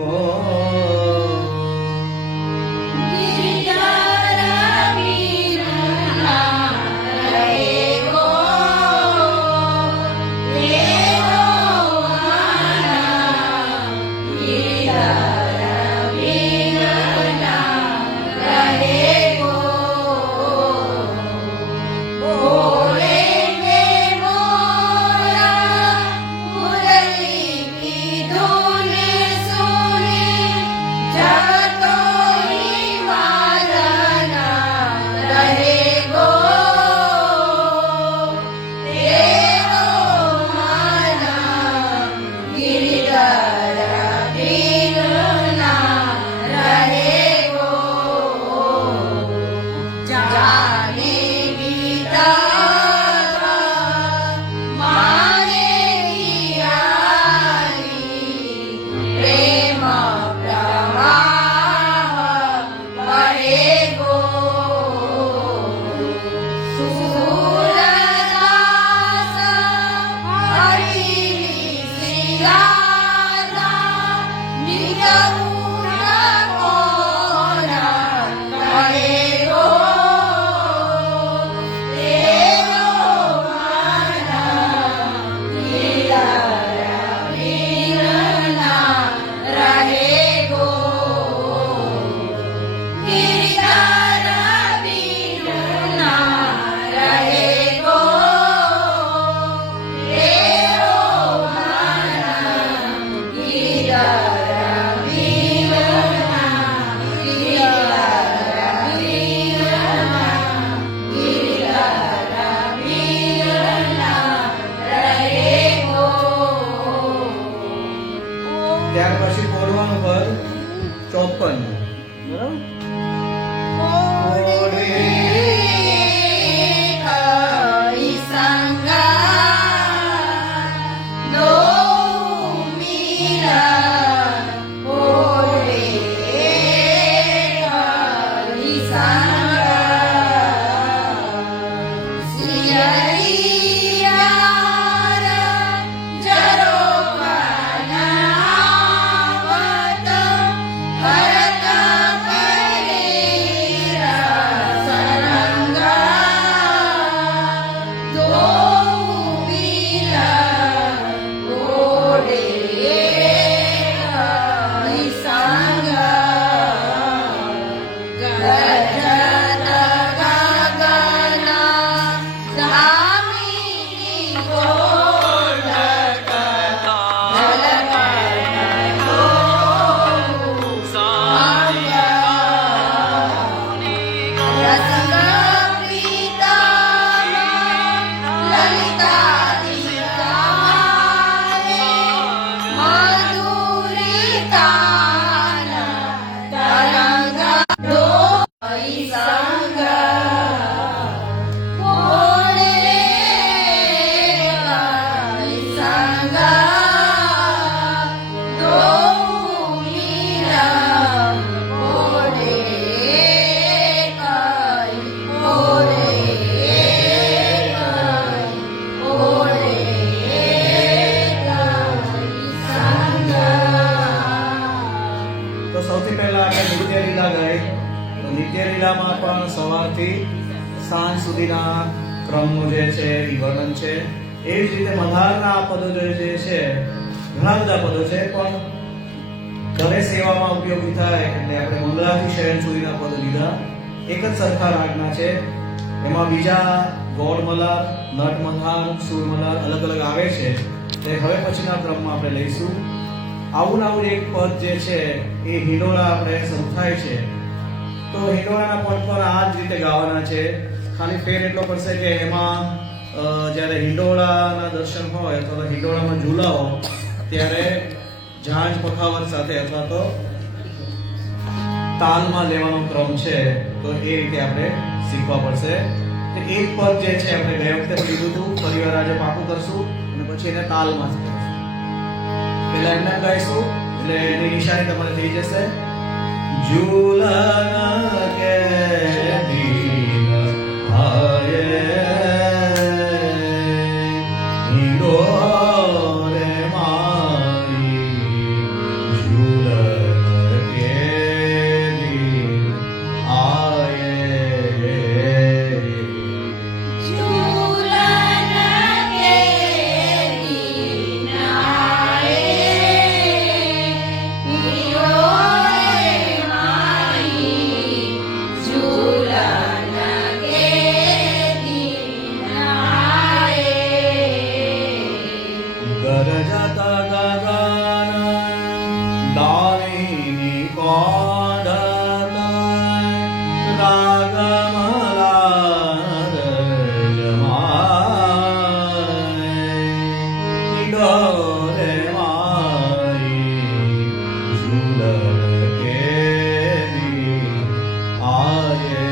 ત્યાર પછી બોલવાનું પદ 54 સૌથી પહેલા આપણે નિત્ય લીલા ગાઈ તો નિત્ય લીલામાં પણ સવારથી સાંજ સુધીના ક્રમનું જે છે એ વર્ણન છે. એવી જ રીતે મલ્હારના પદો જે છે ઘણા બધા પદો છે પણ ઘરે સેવામાં ઉપયોગી થાય એટલે આપણે મંગળાથી શયન સુધીના પદો લીધા. એક જ સરખા રાગના છે, એમાં બીજા ગૌડ મલ્હાર, નટ મલ્હાર, સુર મલ્હાર અલગ અલગ આવે છે તે હવે પછીના ક્રમમાં આપણે લઈશું. આવું એક પદ જે છે એ હિંડોળા આપણે શરૂ થાય છે તો હિંડોળાના પદ પર આ જ રીતે ગાવાના છે. ખાલી ફેર એટલો પડશે કે એમાં જ્યારે હિંડોળાના દર્શન હોય અથવા હિંડોળામાં ઝૂલાવો ત્યારે ઝાંઝ પખાવત સાથે અથવા તો તાલમાં લેવાનો ક્રમ છે તો એ રીતે આપણે શીખવા પડશે. તો એક પદ જે છે આપણે ગયા વખતે પણ લીધું હતું, ફરીવાર આજે પાકું કરશું અને પછી એને તાલમાં જ કરશું. પહેલા એમને ગાઈશું એટલે એની નિશાની તમારે થઈ જશે. ઝૂલન કે દીન આયે હિંડોરે મારી ઝૂલન કે દીન આયે. ગરજતા ગગન દામિની કોડતા રાગમલાદ જમાય ડોરે મારી ઝૂલન કે દીન આયે.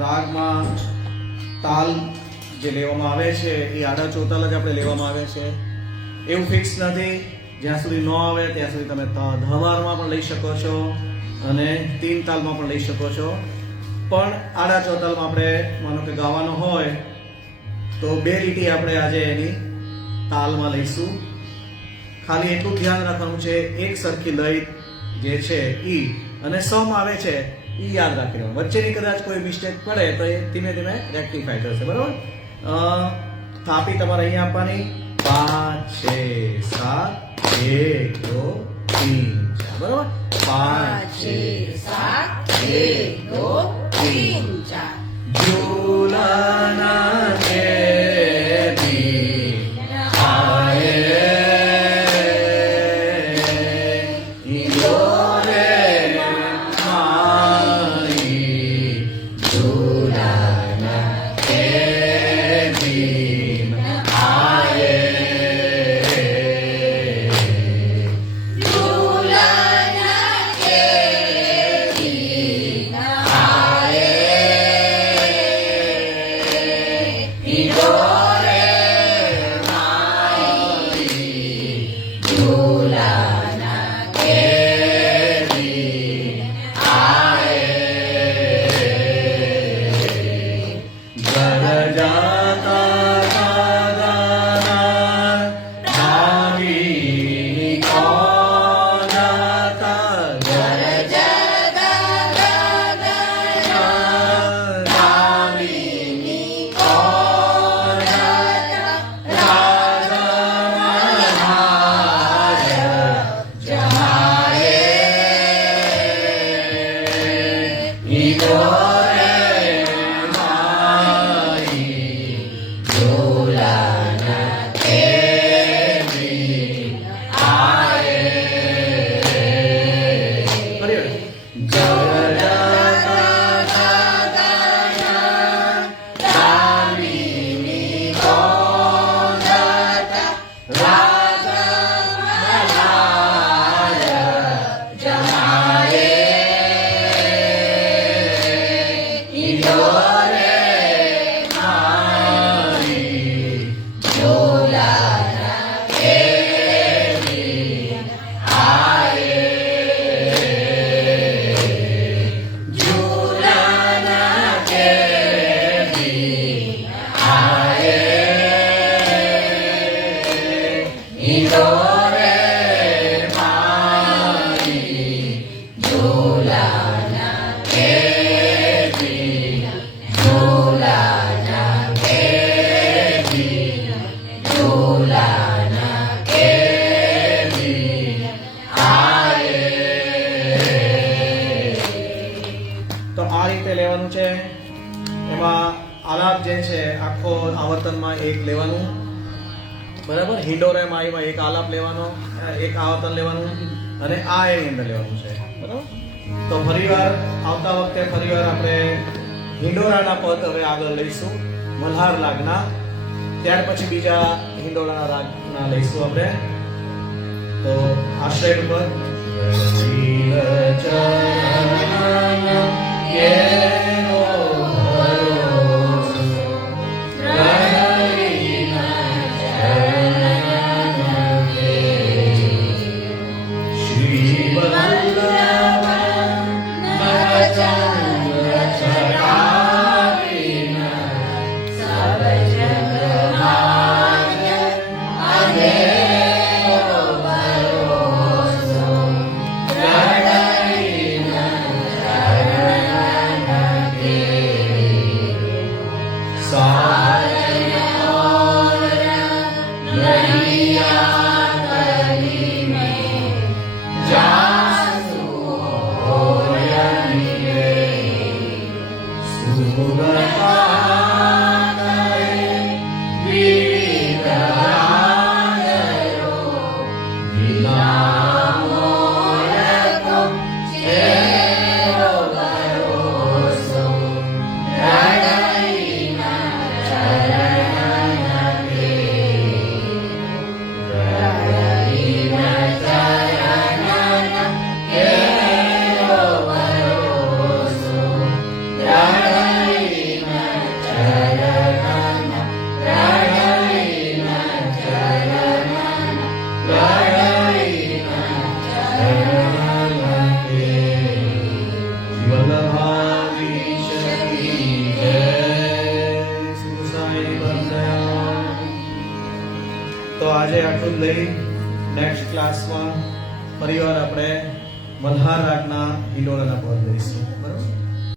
રાગમાં તાલ જે લેવામાં આવે છે એ આડા ચોતાલ જ આપણે લેવામાં આવે છે, એવું ફિક્સ નથી જ્યાં સુધી ન આવે ત્યાં સુધી તમે ધમારમાં પણ લઈ શકો છો અને 3 તાલમાં પણ લઈ શકો છો. પણ આડા ચોતાલમાં આપણે માનો કે ગાવાનો હોય તો 2 લીટી આપણે આજે એની તાલમાં લઈશું. ખાલી એટલું ધ્યાન રાખવાનું છે, એક સરખી લય જે છે ઈ અને સમ આવે છે ઈ યાદ રાખી લેવાનું. વચ્ચેની કદાચ કોઈ મિસ્ટેક પડે તો એ ધીમે ધીમે રેક્ટિફાઈ થશે. બરાબર? થાપી તમારે અહીંયા આપવાની 5 6 7 8 9 10. બરાબર? 5 6 7 1 2 3 4 झूलना के दिन आए इंदोरे माई झूलना के दिन आए આલાપ જે છે આખો આવર્તનમાં એક લેવાનું. બરાબર? હિંડોરે માઈમાં એક આલાપ લેવાનો, એક આવર્તન લેવાનું અને આ એની અંદર લેવાનું છે. બરાબર? તો ફરીવાર આવતા વખતે ફરીવાર આપણે હિંડોરાના પદ હવે આગળ લઈશું, મલ્હાર રાગના. ત્યાર પછી બીજા હિંડોરાના રાગના લઈશું આપણે. તો આશ્રય ઉપર Yeah. લઈ નેક્સ્ટ ક્લાસમાં ફરીવાર આપણે મલ્હાર રાગના હિલોળાના પદ લઈશું.